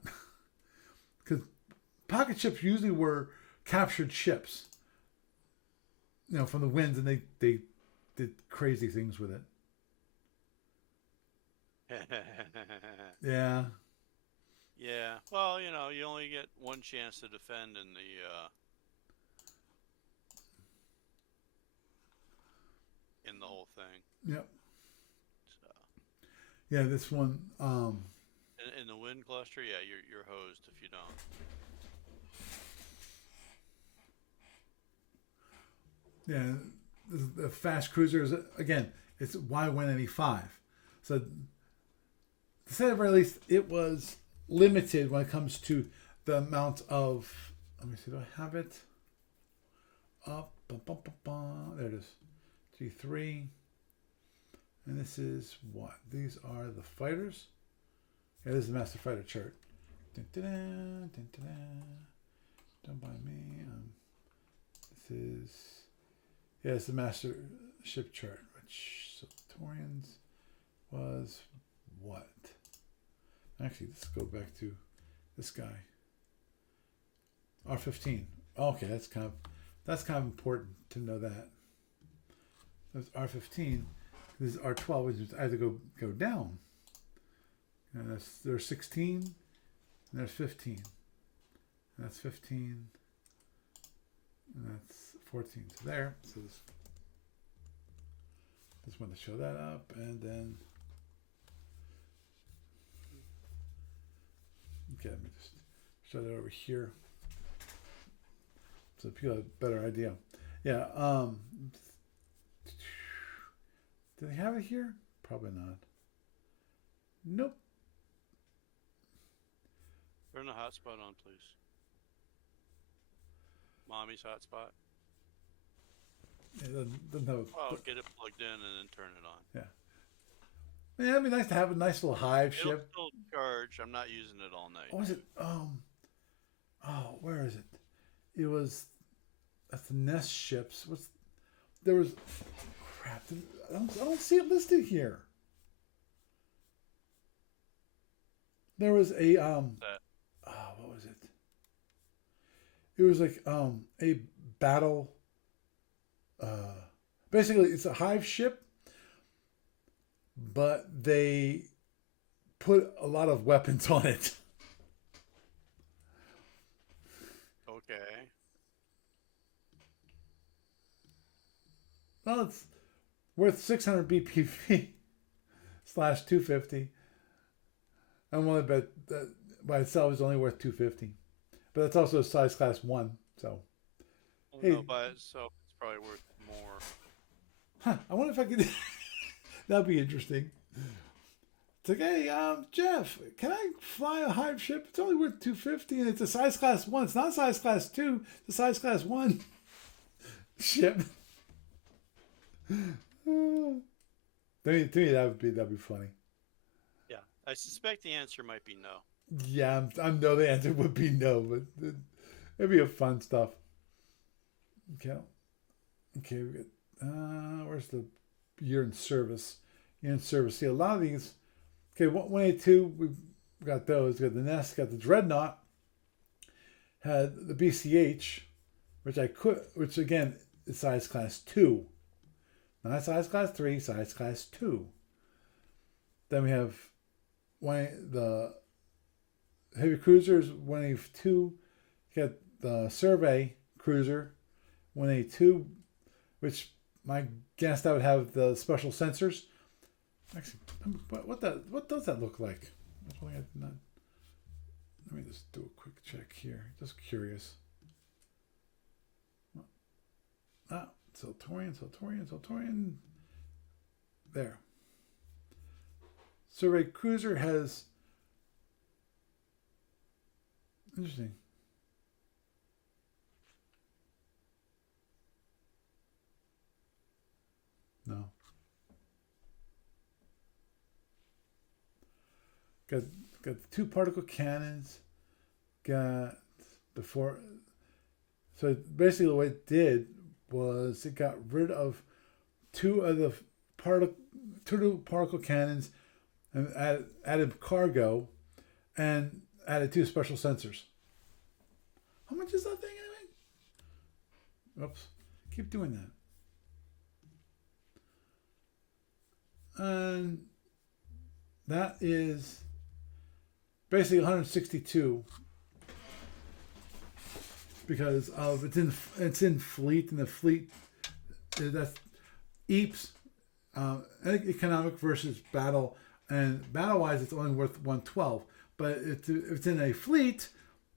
Because pocket ships usually were captured ships, from the winds, and they did crazy things with it. Yeah. Yeah. Well, you only get one chance to defend in the whole thing. Yep. So Yeah, this one. in the wind cluster, yeah, you're hosed if you don't. Yeah, the fast cruisers again. It's Y185. So to say the very least, it was limited when it comes to the amount of. Let me see. Do I have it? Up. There it is. G3. And this is what? These are the fighters. Yeah, this is the Master Fighter chart. Dun, done by me. This is. Yeah, it's the Master Ship chart, which Seltorians was what? Actually, let's go back to this guy. R15. Okay, that's kind of important to know that. That's R15. This is R12, which is either go down. And there's 16, and there's 15. And that's 15. And that's 14. So there. So just want to show that up, and then okay, let me just show that over here so people have a better idea. Yeah. Do they have it here? Probably not. Nope. Turn the hotspot on, please. Mommy's hotspot. It doesn't have a. Well, get it plugged in and then turn it on. Yeah. Yeah, it'd be nice to have a nice little hive It'll ship. still charge. I'm not using it all night. What was it? Oh, where is it? It was. That's the Nest ships. There was. Crap. I don't see it listed here. There was a That. what was it? It was like a battle. Basically, it's a hive ship, but they put a lot of weapons on it. Okay. Well, it's worth 600 BPV / 250. I'm willing to bet that by itself is only worth 250, but that's also a size class 1. So, Well, hey, no, by itself, it's probably worth more. I wonder if I could. That'd be interesting. It's like, hey, Jeff, can I fly a hive ship? It's only worth 250, and it's a size class 1. It's not size class 2. It's a size class 1 ship. To me, that'd be funny. Yeah, I suspect the answer might be no. Yeah, I know the answer would be no, but it'd be a fun stuff. Okay, we got. Where's the year in service? Year in service. See, a lot of these. Okay, 182. We've got those. We got the Nest. Got the Dreadnought. Had the BCH, which again is size class 2. Not size class 3, size class 2. Then we have the heavy cruisers, 182. You got the survey cruiser, 182, which my guess that would have the special sensors. Actually, what does that look like? That's one thing I did not. Let me just do a quick check here. Just curious. Seltorian. There. Survey cruiser has. Interesting. No. Got the 2 particle cannons. Got the 4. So basically, what it did was it got rid of 2 of the particle cannons and added cargo and added 2 special sensors. How much is that thing anyway? Oops. Keep doing that. and that is basically 162 because of it's in fleet, and the fleet that's EAPS, economic versus battle, and battle wise it's only worth 112. But if it's in a fleet,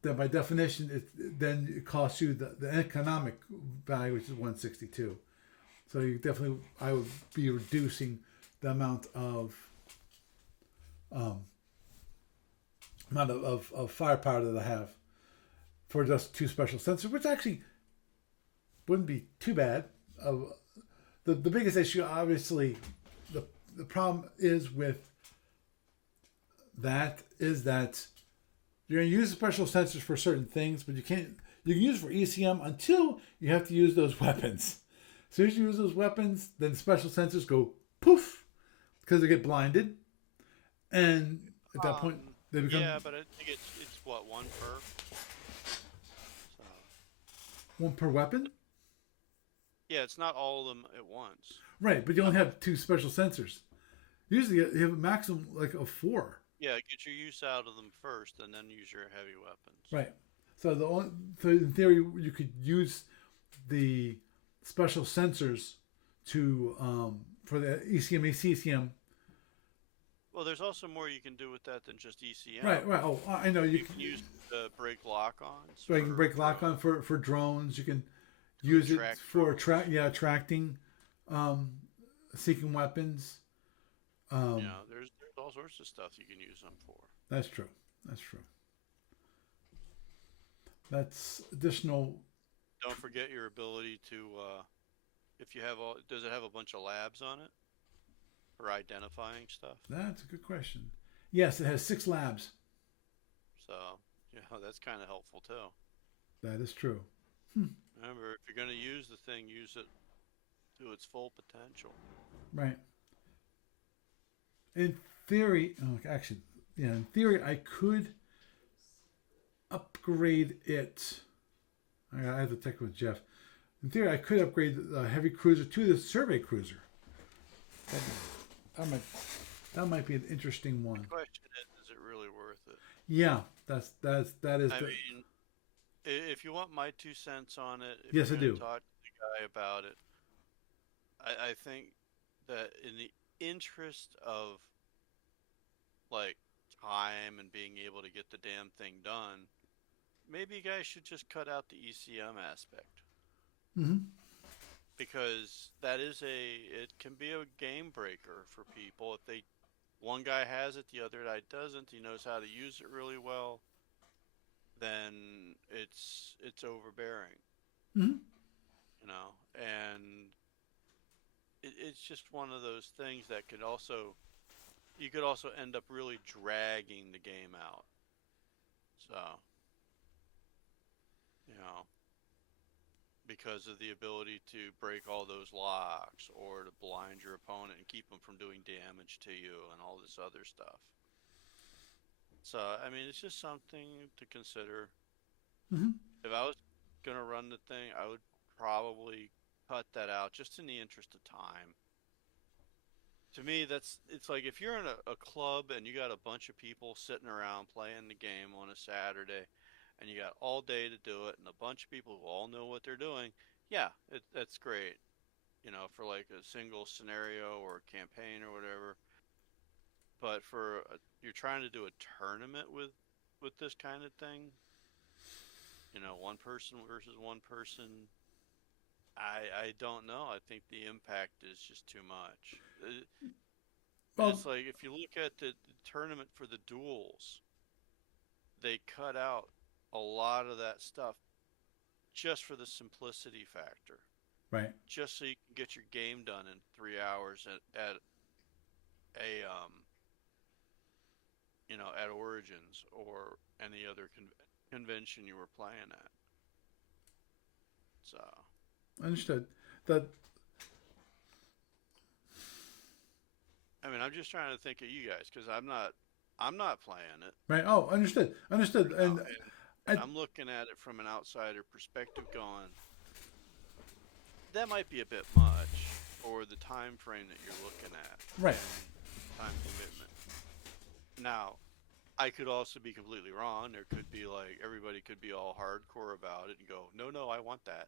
then by definition then it costs you the economic value, which is 162. So you definitely, I would be reducing the amount of firepower that I have for just 2 special sensors, which actually wouldn't be too bad. The biggest issue, obviously, the problem is with that is that you're going to use special sensors for certain things, but you can use it for ECM until you have to use those weapons. As soon as you use those weapons, then special sensors go poof because they get blinded, and at that point they become but I think it's what, one per. So. one per weapon. Yeah, it's not all of them at once. Right, but you only have 2 special sensors. Usually you have a maximum like of 4. Yeah, get your use out of them first, and then use your heavy weapons. Right. So so in theory, you could use the special sensors to for the ECM, ACCM. Well, there's also more you can do with that than just ECM. Right. Oh, I know you can use the break lock-ons. So you can break lock-on for drones. You can use it for attracting, seeking weapons. There's all sorts of stuff you can use them for. That's true. That's additional. Don't forget your ability to, if you have does it have a bunch of labs on it for identifying stuff? That's a good question. Yes, it has 6 labs. So, that's kind of helpful too. That is true. Remember, if you're going to use the thing, use it to its full potential. Right. In theory, in theory, I could upgrade it. I have to check with Jeff. In theory, I could upgrade the heavy cruiser to the survey cruiser. That might be an interesting one. The question is it really worth it? Yeah, that is. I mean, if you want my 2 cents on it, if yes, you're I do. Talk to the guy about it. I think that in the interest of like time and being able to get the damn thing done, maybe you guys should just cut out the ECM aspect. Mm-hmm. Because it can be a game breaker for people if one guy has it, the other guy doesn't. He knows how to use it really well. Then it's overbearing. Mm-hmm. And it's just one of those things that you could also end up really dragging the game out. So, because of the ability to break all those locks or to blind your opponent and keep them from doing damage to you and all this other stuff. So, I mean, it's just something to consider. Mm-hmm. If I was going to run the thing, I would probably cut that out just in the interest of time. To me, it's like if you're in a club and you got a bunch of people sitting around playing the game on a Saturday, and you got all day to do it, and a bunch of people who all know what they're doing, that's great. For like a single scenario or a campaign or whatever. But you're trying to do a tournament with this kind of thing, one person versus one person. I don't know. I think the impact is just too much. It's like if you look at the tournament for the duels, they cut out a lot of that stuff just for the simplicity factor. Right. Just so you can get your game done in 3 hours at at Origins or any other convention you were playing at. So. Understood. I mean, I'm just trying to think of you guys because I'm not playing it. Right. Oh, understood. And I'm looking at it from an outsider perspective, going, that might be a bit much. or the time frame that you're looking at, Right. and time commitment. Now, I could also be completely wrong. There could be like everybody could be all hardcore about it and go, no, no, I want that.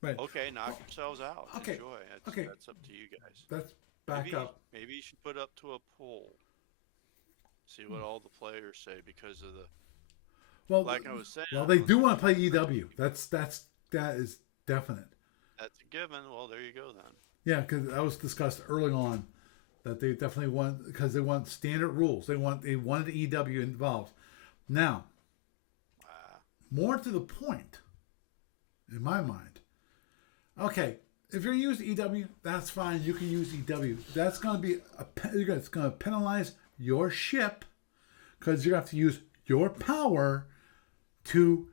Right. Okay, knock Well, yourselves out. okay. Enjoy. Okay. That's up to you guys. Let's back Maybe up. maybe you should put up to a poll. See what all the players say because of the Well, like I was saying. well, they do want to play EW. That is definite. That's a given. Well, there you go then. Yeah, because that was discussed early on that they definitely want because they want standard rules. They wanted EW involved. Now, more to the point, in my mind. Okay, if you're using EW, that's fine. You can use EW. That's going to be it's going to penalize your ship because you're going to have to use your power to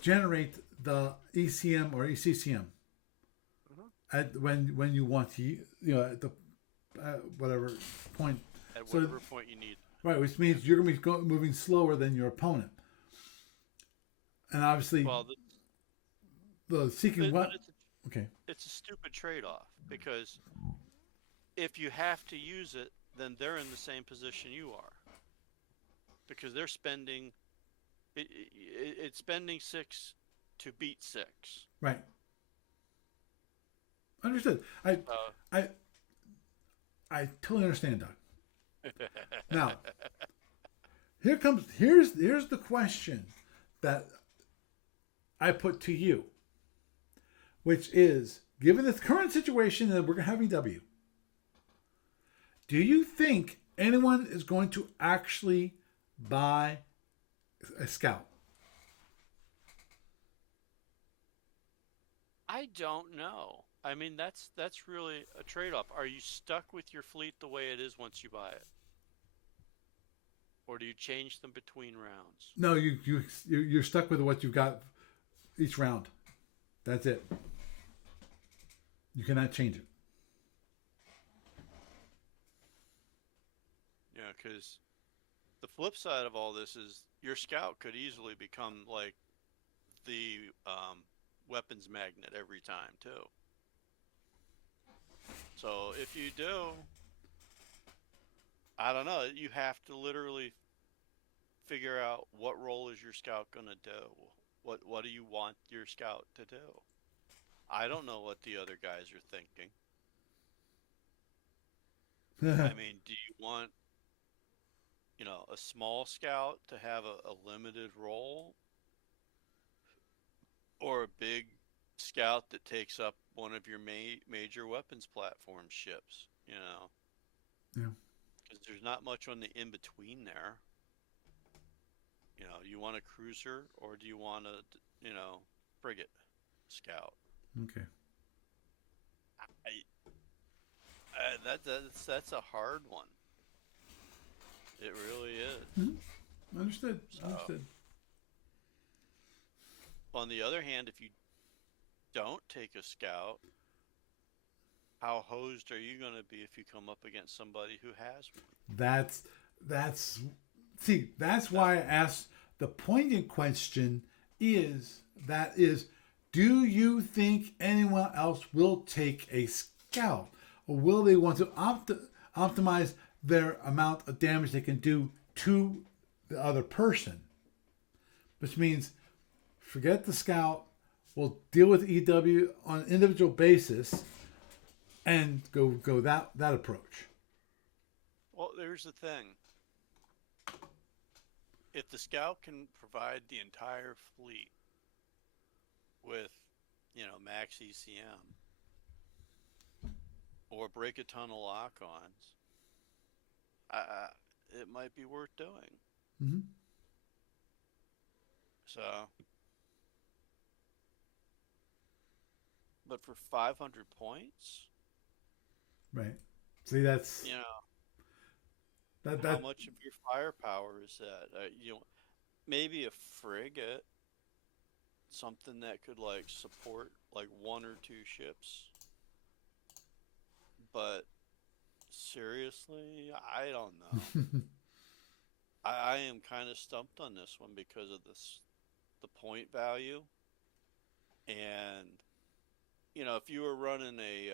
generate the ECM or ECCM at when you want to, at the whatever point. At whatever point you need. Right, which means you're going to be moving slower than your opponent. And obviously, well, the seeking what? Okay. It's a stupid trade-off because if you have to use it, then they're in the same position you are because they're spending it's spending 6 to beat 6. Right. Understood. I totally understand, Doug. Now, here's the question that I put to you, which is, given the current situation that we're having EW, do you think anyone is going to actually buy a scout? I don't know. I mean, that's really a trade-off. Are you stuck with your fleet the way it is once you buy it? Or do you change them between rounds? No, you're stuck with what you've got each round. That's it. You cannot change it. Yeah, because the flip side of all this is your scout could easily become like the weapons magnet every time too. So if you do, I don't know, you have to literally figure out what role is your scout going to do. What do you want your scout to do? I don't know what the other guys are thinking. I mean, do you want, a small scout to have a limited role? Or a big scout that takes up one of your major weapons platform ships, Yeah. Because there's not much on the in-between there. You want a cruiser or do you want a, frigate scout? Okay. That's a hard one. It really is. Mm-hmm. Understood. Understood. On the other hand, if you don't take a scout, how hosed are you going to be if you come up against somebody who has one? That's why I asked the poignant question do you think anyone else will take a scout? Or will they want to optimize their amount of damage they can do to the other person? Which means, forget the scout, we'll deal with EW on an individual basis and go that approach. Well, there's the thing. If the scout can provide the entire fleet with, max ECM or break a ton of lock-ons, it might be worth doing. Mm-hmm. So, but for 500 points, right? See, that's how much of your firepower is that? Maybe a frigate, something that could like support like 1 or 2 ships. But seriously, I don't know. I am kind of stumped on this one because of the point value. And, if you were running a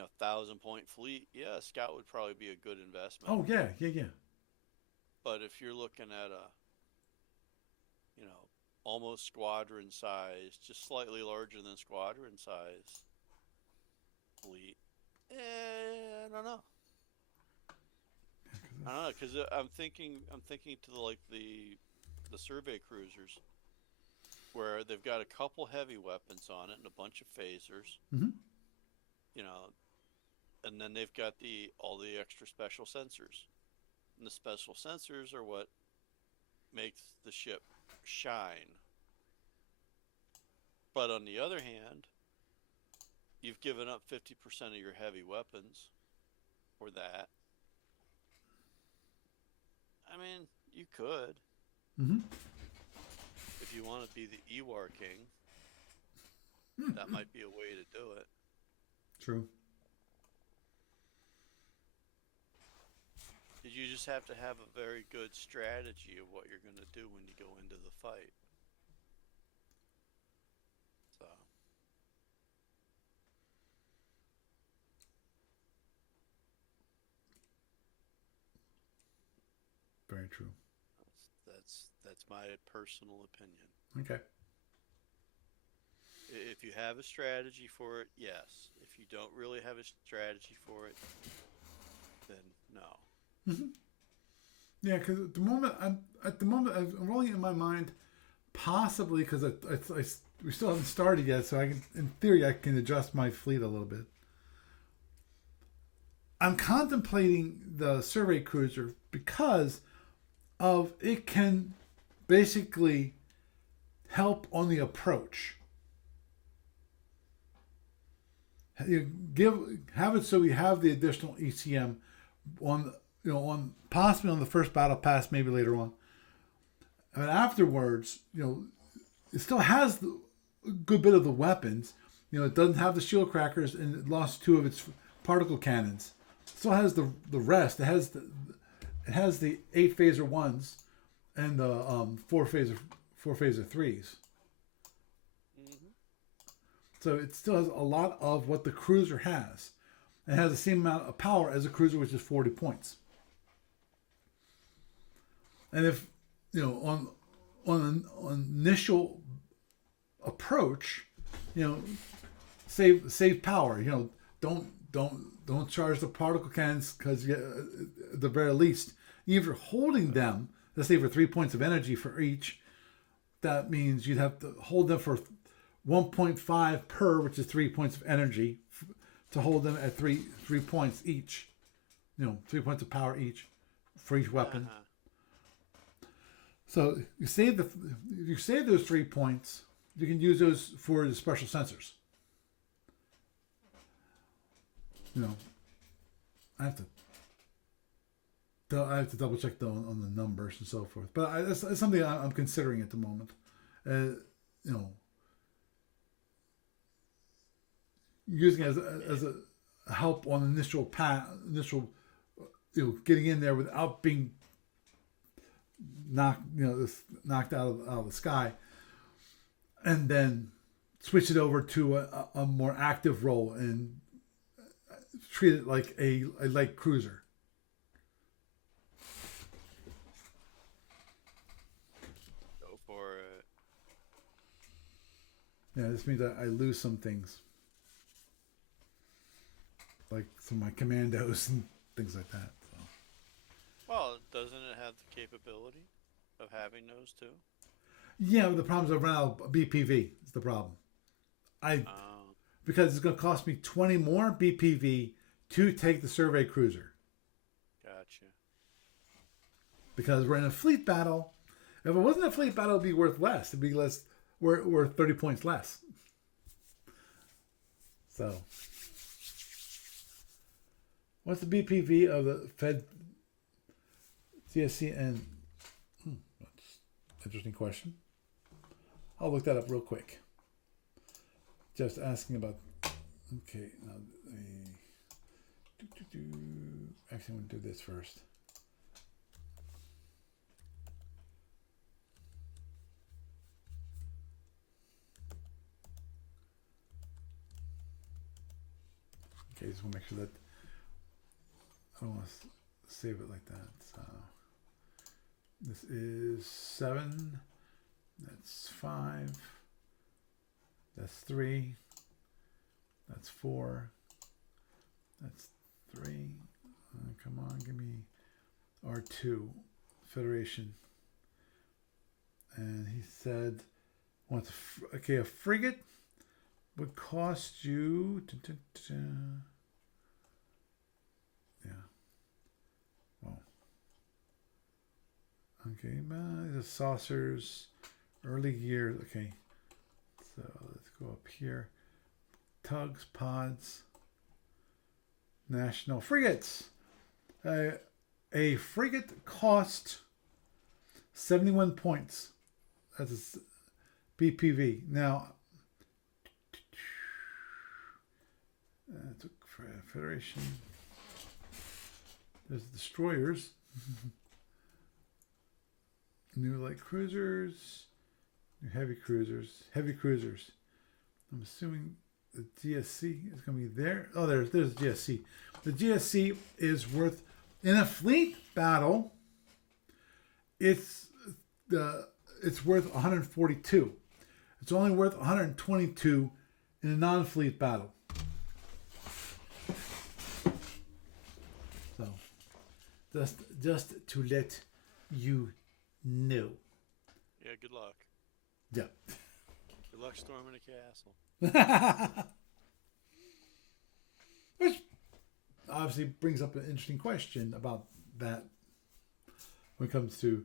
1,000 point fleet, yeah, a scout would probably be a good investment. Oh yeah. But if you're looking at a, you know, almost squadron size, just slightly larger than squadron size fleet, I don't know. I don't know because I'm thinking to the survey cruisers where they've got a couple heavy weapons on it and a bunch of phasers, Mm-hmm. you know, and then they've got the all the extra special sensors. And the special sensors are what makes the ship shine. But on the other hand, you've given up 50% of your heavy weapons for that. I mean, you could Mm-hmm. if you want to be the Ewar king. That might be a way to do it. True. You just have to have a very good strategy of what you're going to do when you go into the fight. So, Very true. that's my personal opinion. Okay. If you have a strategy for it, yes. If you don't really have a strategy for it, then no. Mm-hmm. Yeah, because at the moment I'm rolling it in my mind, possibly because we still haven't started yet, so in theory I can adjust my fleet a little bit. I'm contemplating the survey cruiser because of it can basically help on the approach. Have it so we have the additional ECM on on possibly on the first battle pass, maybe later on. And afterwards, it still has a good bit of the weapons. It doesn't have the shield crackers, and it lost 2 of its particle cannons. It still has the rest. It has the 8 phaser 1s and the 4 phaser 3s. Mm-hmm. So it still has a lot of what the cruiser has. It has the same amount of power as a cruiser, which is 40 points. And if on initial approach, save power. Don't charge the particle cannons because at the very least, if you're holding them, let's say for 3 points of energy for each, that means you'd have to hold them for 1.5 per, which is 3 points of energy, to hold them at 3 points each. 3 points of power each for each weapon. Uh-huh. So you save those 3 points. You can use those for the special sensors. I have to double check on the numbers and so forth. But it's something I'm considering at the moment. Using it as a help on initial getting in there without being knocked out of the sky, and then switch it over to a more active role and treat it like a light cruiser. Go for it. Yeah, this means I lose some things, like some of my commandos and things like that. So. Well, doesn't it have the capability of having those too? Yeah, but the problem is I run out of BPV. It's the problem. Because it's going to cost me 20 more BPV to take the survey cruiser. Gotcha. Because we're in a fleet battle. If it wasn't a fleet battle, it'd be worth less. It'd be less, worth 30 points less. So, what's the BPV of the Fed CSC? And that's an interesting question. I'll look that up real quick. Just asking about. Okay, now actually, I'm going to do this first. Okay, just want to make sure that I don't want to save it like that. So this is 7. That's 5. That's 3. That's 4. That's 3. Come on, give me R2 Federation. And he said, wants a frigate would cost you. Yeah. Well. Okay, the saucers, early years. Okay. So let's go up here. Tugs, pods, national frigates. A frigate cost 71 points. That's a BPV. Now, Federation. There's destroyers. New light cruisers. New heavy cruisers. Heavy cruisers. I'm assuming the GSC is going to be there. Oh, there's GSC. The GSC is worth, in a fleet battle, it's worth 142. It's only worth 122 in a non-fleet battle. So, just to let you know. Yeah, good luck. Yeah. Good luck storming a castle. Which obviously brings up an interesting question about that when it comes to,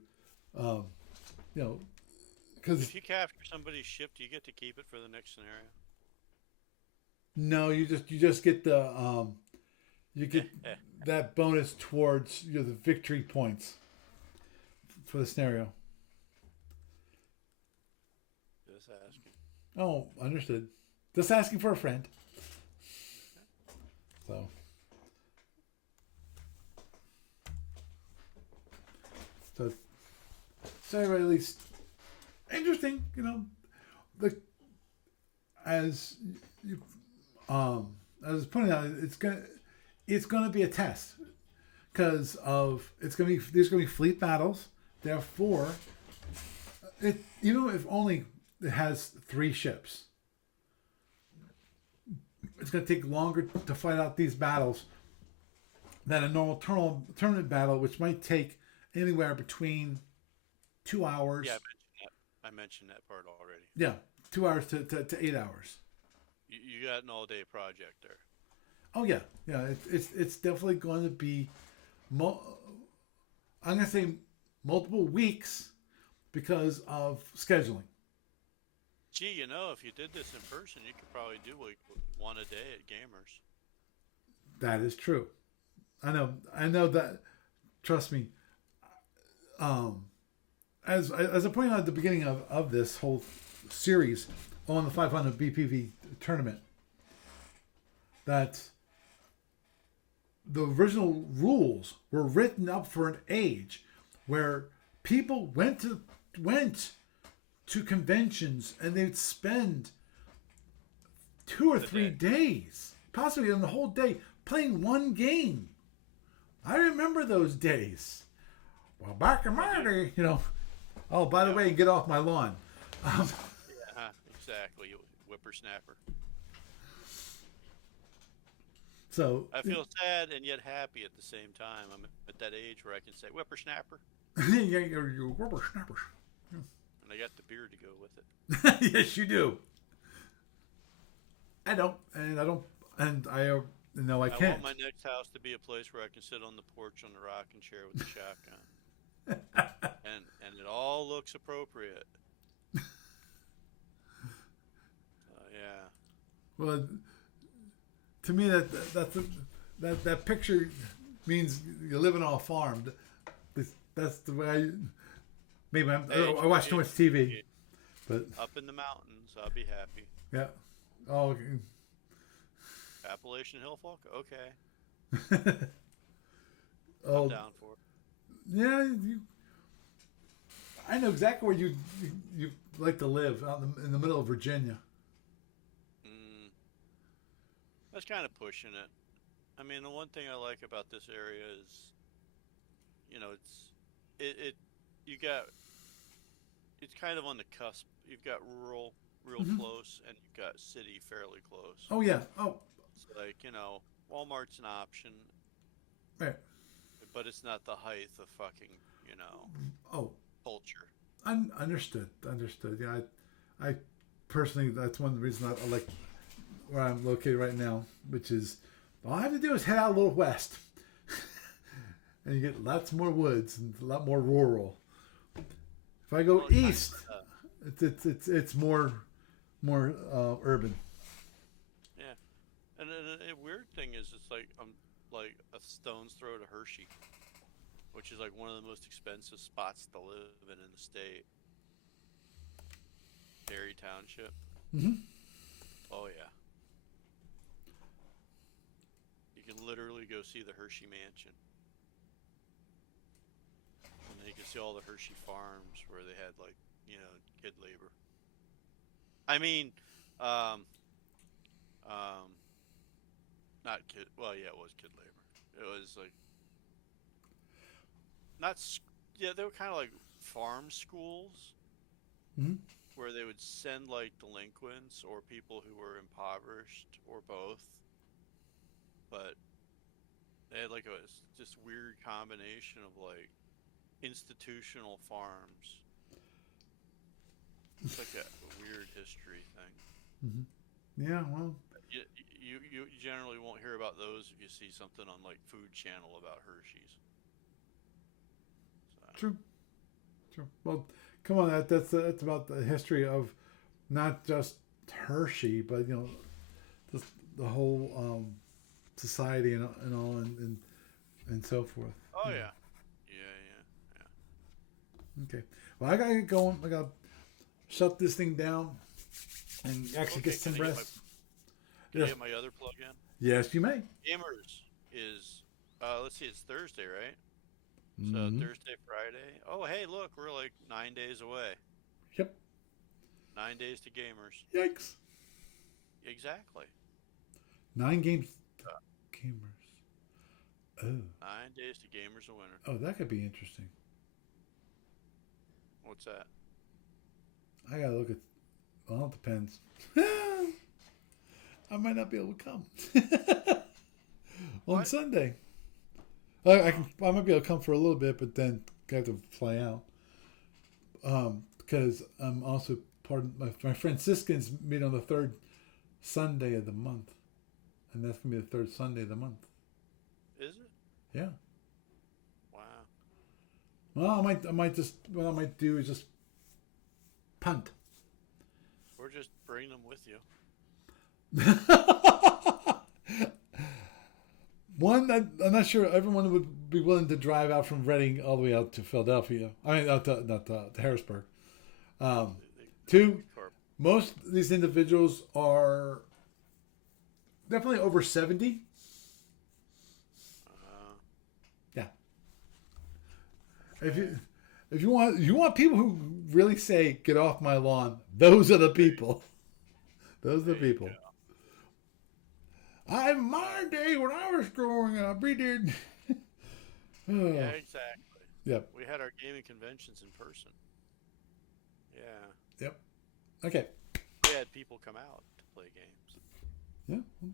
because if you capture somebody's ship, do you get to keep it for the next scenario? No, you just get the you get that bonus towards the victory points for the scenario. Just asking. Oh, understood. Just asking for a friend. So anyway, at least interesting, as you I was pointing out, it's gonna be a test because of there's gonna be fleet battles. Therefore, even if only it has 3 ships, it's gonna take longer to fight out these battles than a normal tournament battle, which might take anywhere between 2 hours. Yeah, I mentioned that part already. Yeah, 2 hours to 8 hours. You got an all-day project there. Oh yeah. It's definitely going to be. I'm going to say multiple weeks because of scheduling. Gee, if you did this in person, you could probably do one a day at Gamers. That is true. I know that. Trust me. As I pointed out at the beginning of this whole series on the 500 BPV tournament, that the original rules were written up for an age where people went to conventions and they'd spend 2 or 3 days, possibly on the whole day, playing one game. I remember those days. Well, back in my day, Oh, by the way, get off my lawn. Yeah, exactly, you whippersnapper. So I feel sad and yet happy at the same time. I'm at that age where I can say whippersnapper. Yeah, you're whippersnappers. And I got the beard to go with it. Yes, you do. I don't, and I can't. I want my next house to be a place where I can sit on the porch on the rocking chair with the shotgun. and it all looks appropriate. Yeah. Well, to me that picture means you're living on a farm. That's the way I watch too much TV. But up in the mountains, I'll be happy. Yeah. Oh. Okay. Appalachian Hill folk? Okay. I'm down for it. Yeah, I know exactly where you like to live, out in the middle of Virginia. That's kind of pushing it. I mean, the one thing I like about this area is, it you got it's kind of on the cusp. You've got rural real close, and you've got city fairly close. Oh yeah. Oh, It's like, Walmart's an option, right. but it's not the height of fucking, Oh, culture. understood. Understood. Yeah, I personally, that's one of the reasons I like where I'm located right now, which is all I have to do is head out a little west, and you get lots more woods and a lot more rural. If I go Well, kind east, it's more urban. yeah. And a weird thing is, it's like I'm like a stone's throw to Hershey, which is like one of the most expensive spots to live in the state. Dairy Township. Oh yeah, you can literally go see the Hershey Mansion, and then you can see all the Hershey farms where they had, like, kid labor. I mean, um, um, not kid. Well, yeah, it was kid labor. It was like not. Yeah, they were kind of like farm schools Mm-hmm. where they would send like delinquents or people who were impoverished or both, but they had like a just weird combination of like institutional farms. It's like a weird history thing. Yeah, well, You generally won't hear about those if you see something on like Food Channel about Hershey's. So, true, true. Well, come on, that's about the history of not just Hershey, but the whole society and all and so forth. oh Yeah. yeah, yeah. Okay. Well, I gotta get going. I gotta shut this thing down and actually get Okay, some rest. can I Yes. get my other plug in? Yes, you may. Gamers is let's see, it's Thursday, right? So Mm-hmm. Thursday, Friday. Oh, hey, look, we're like 9 days away. Yep. 9 days to gamers. Yikes. Exactly. 9 games. Uh, Gamers. Oh. 9 days to gamers a winner. Oh, that could be interesting. What's that? I gotta look at. Well, it depends. I might not be able to come on What? Sunday. I can. I might be able to come for a little bit, but then I have to fly out. Because I'm also part of my Franciscans meet on the third Sunday of the month, and that's gonna be the third Sunday of the month. Is it? Yeah. Wow. Well, I might just what I might do is just punt. Or just bring them with you. One, I'm not sure everyone would be willing to drive out from Reading all the way out to Philadelphia. I mean, not to Harrisburg. They Two, most of these individuals are definitely over 70. Yeah. okay. If you want people who really say get off my lawn, those are the people. Those are the There you people. go. I'm my day when I was growing up. We did. Yeah, Oh, exactly. yep. We had our gaming conventions in person. Yeah. Yep. Okay. We had people come out to play games. Yeah.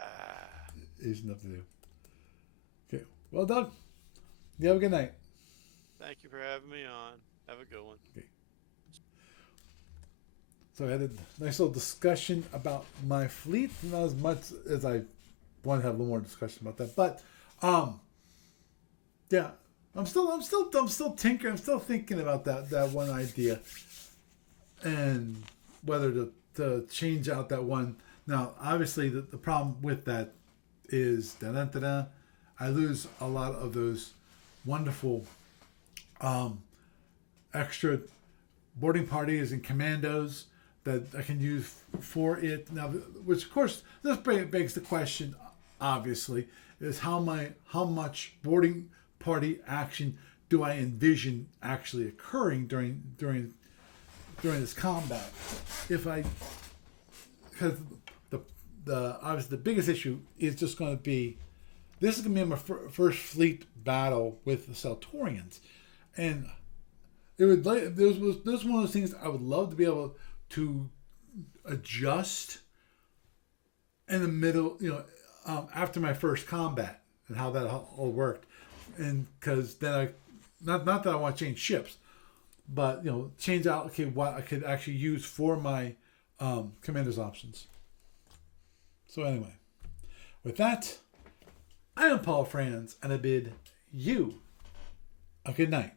Ah. Easy enough to do. Okay. Well done. You have a good night. Thank you for having me on. Have a good one. Okay. So I had a nice little discussion about my fleet, not as much as I want to have a little more discussion about that. But yeah, I'm still tinkering. I'm still thinking about that one idea and whether to change out that one. Now, obviously, the problem with that is I lose a lot of those wonderful extra boarding parties and commandos that I can use for it now. Which, of course, this begs the question. Obviously, is how much boarding party action do I envision actually occurring during this combat? If I because the obviously the biggest issue is just going to be this is gonna be my first fleet battle with the Seltorians, and it would like this was one of those things I would love to be able to adjust in the middle, after my first combat and how that all worked, and because then I, not that I want to change ships, but change out what I could actually use for my commander's options. So anyway, with that, I am Paul Franz, and I bid you a good night.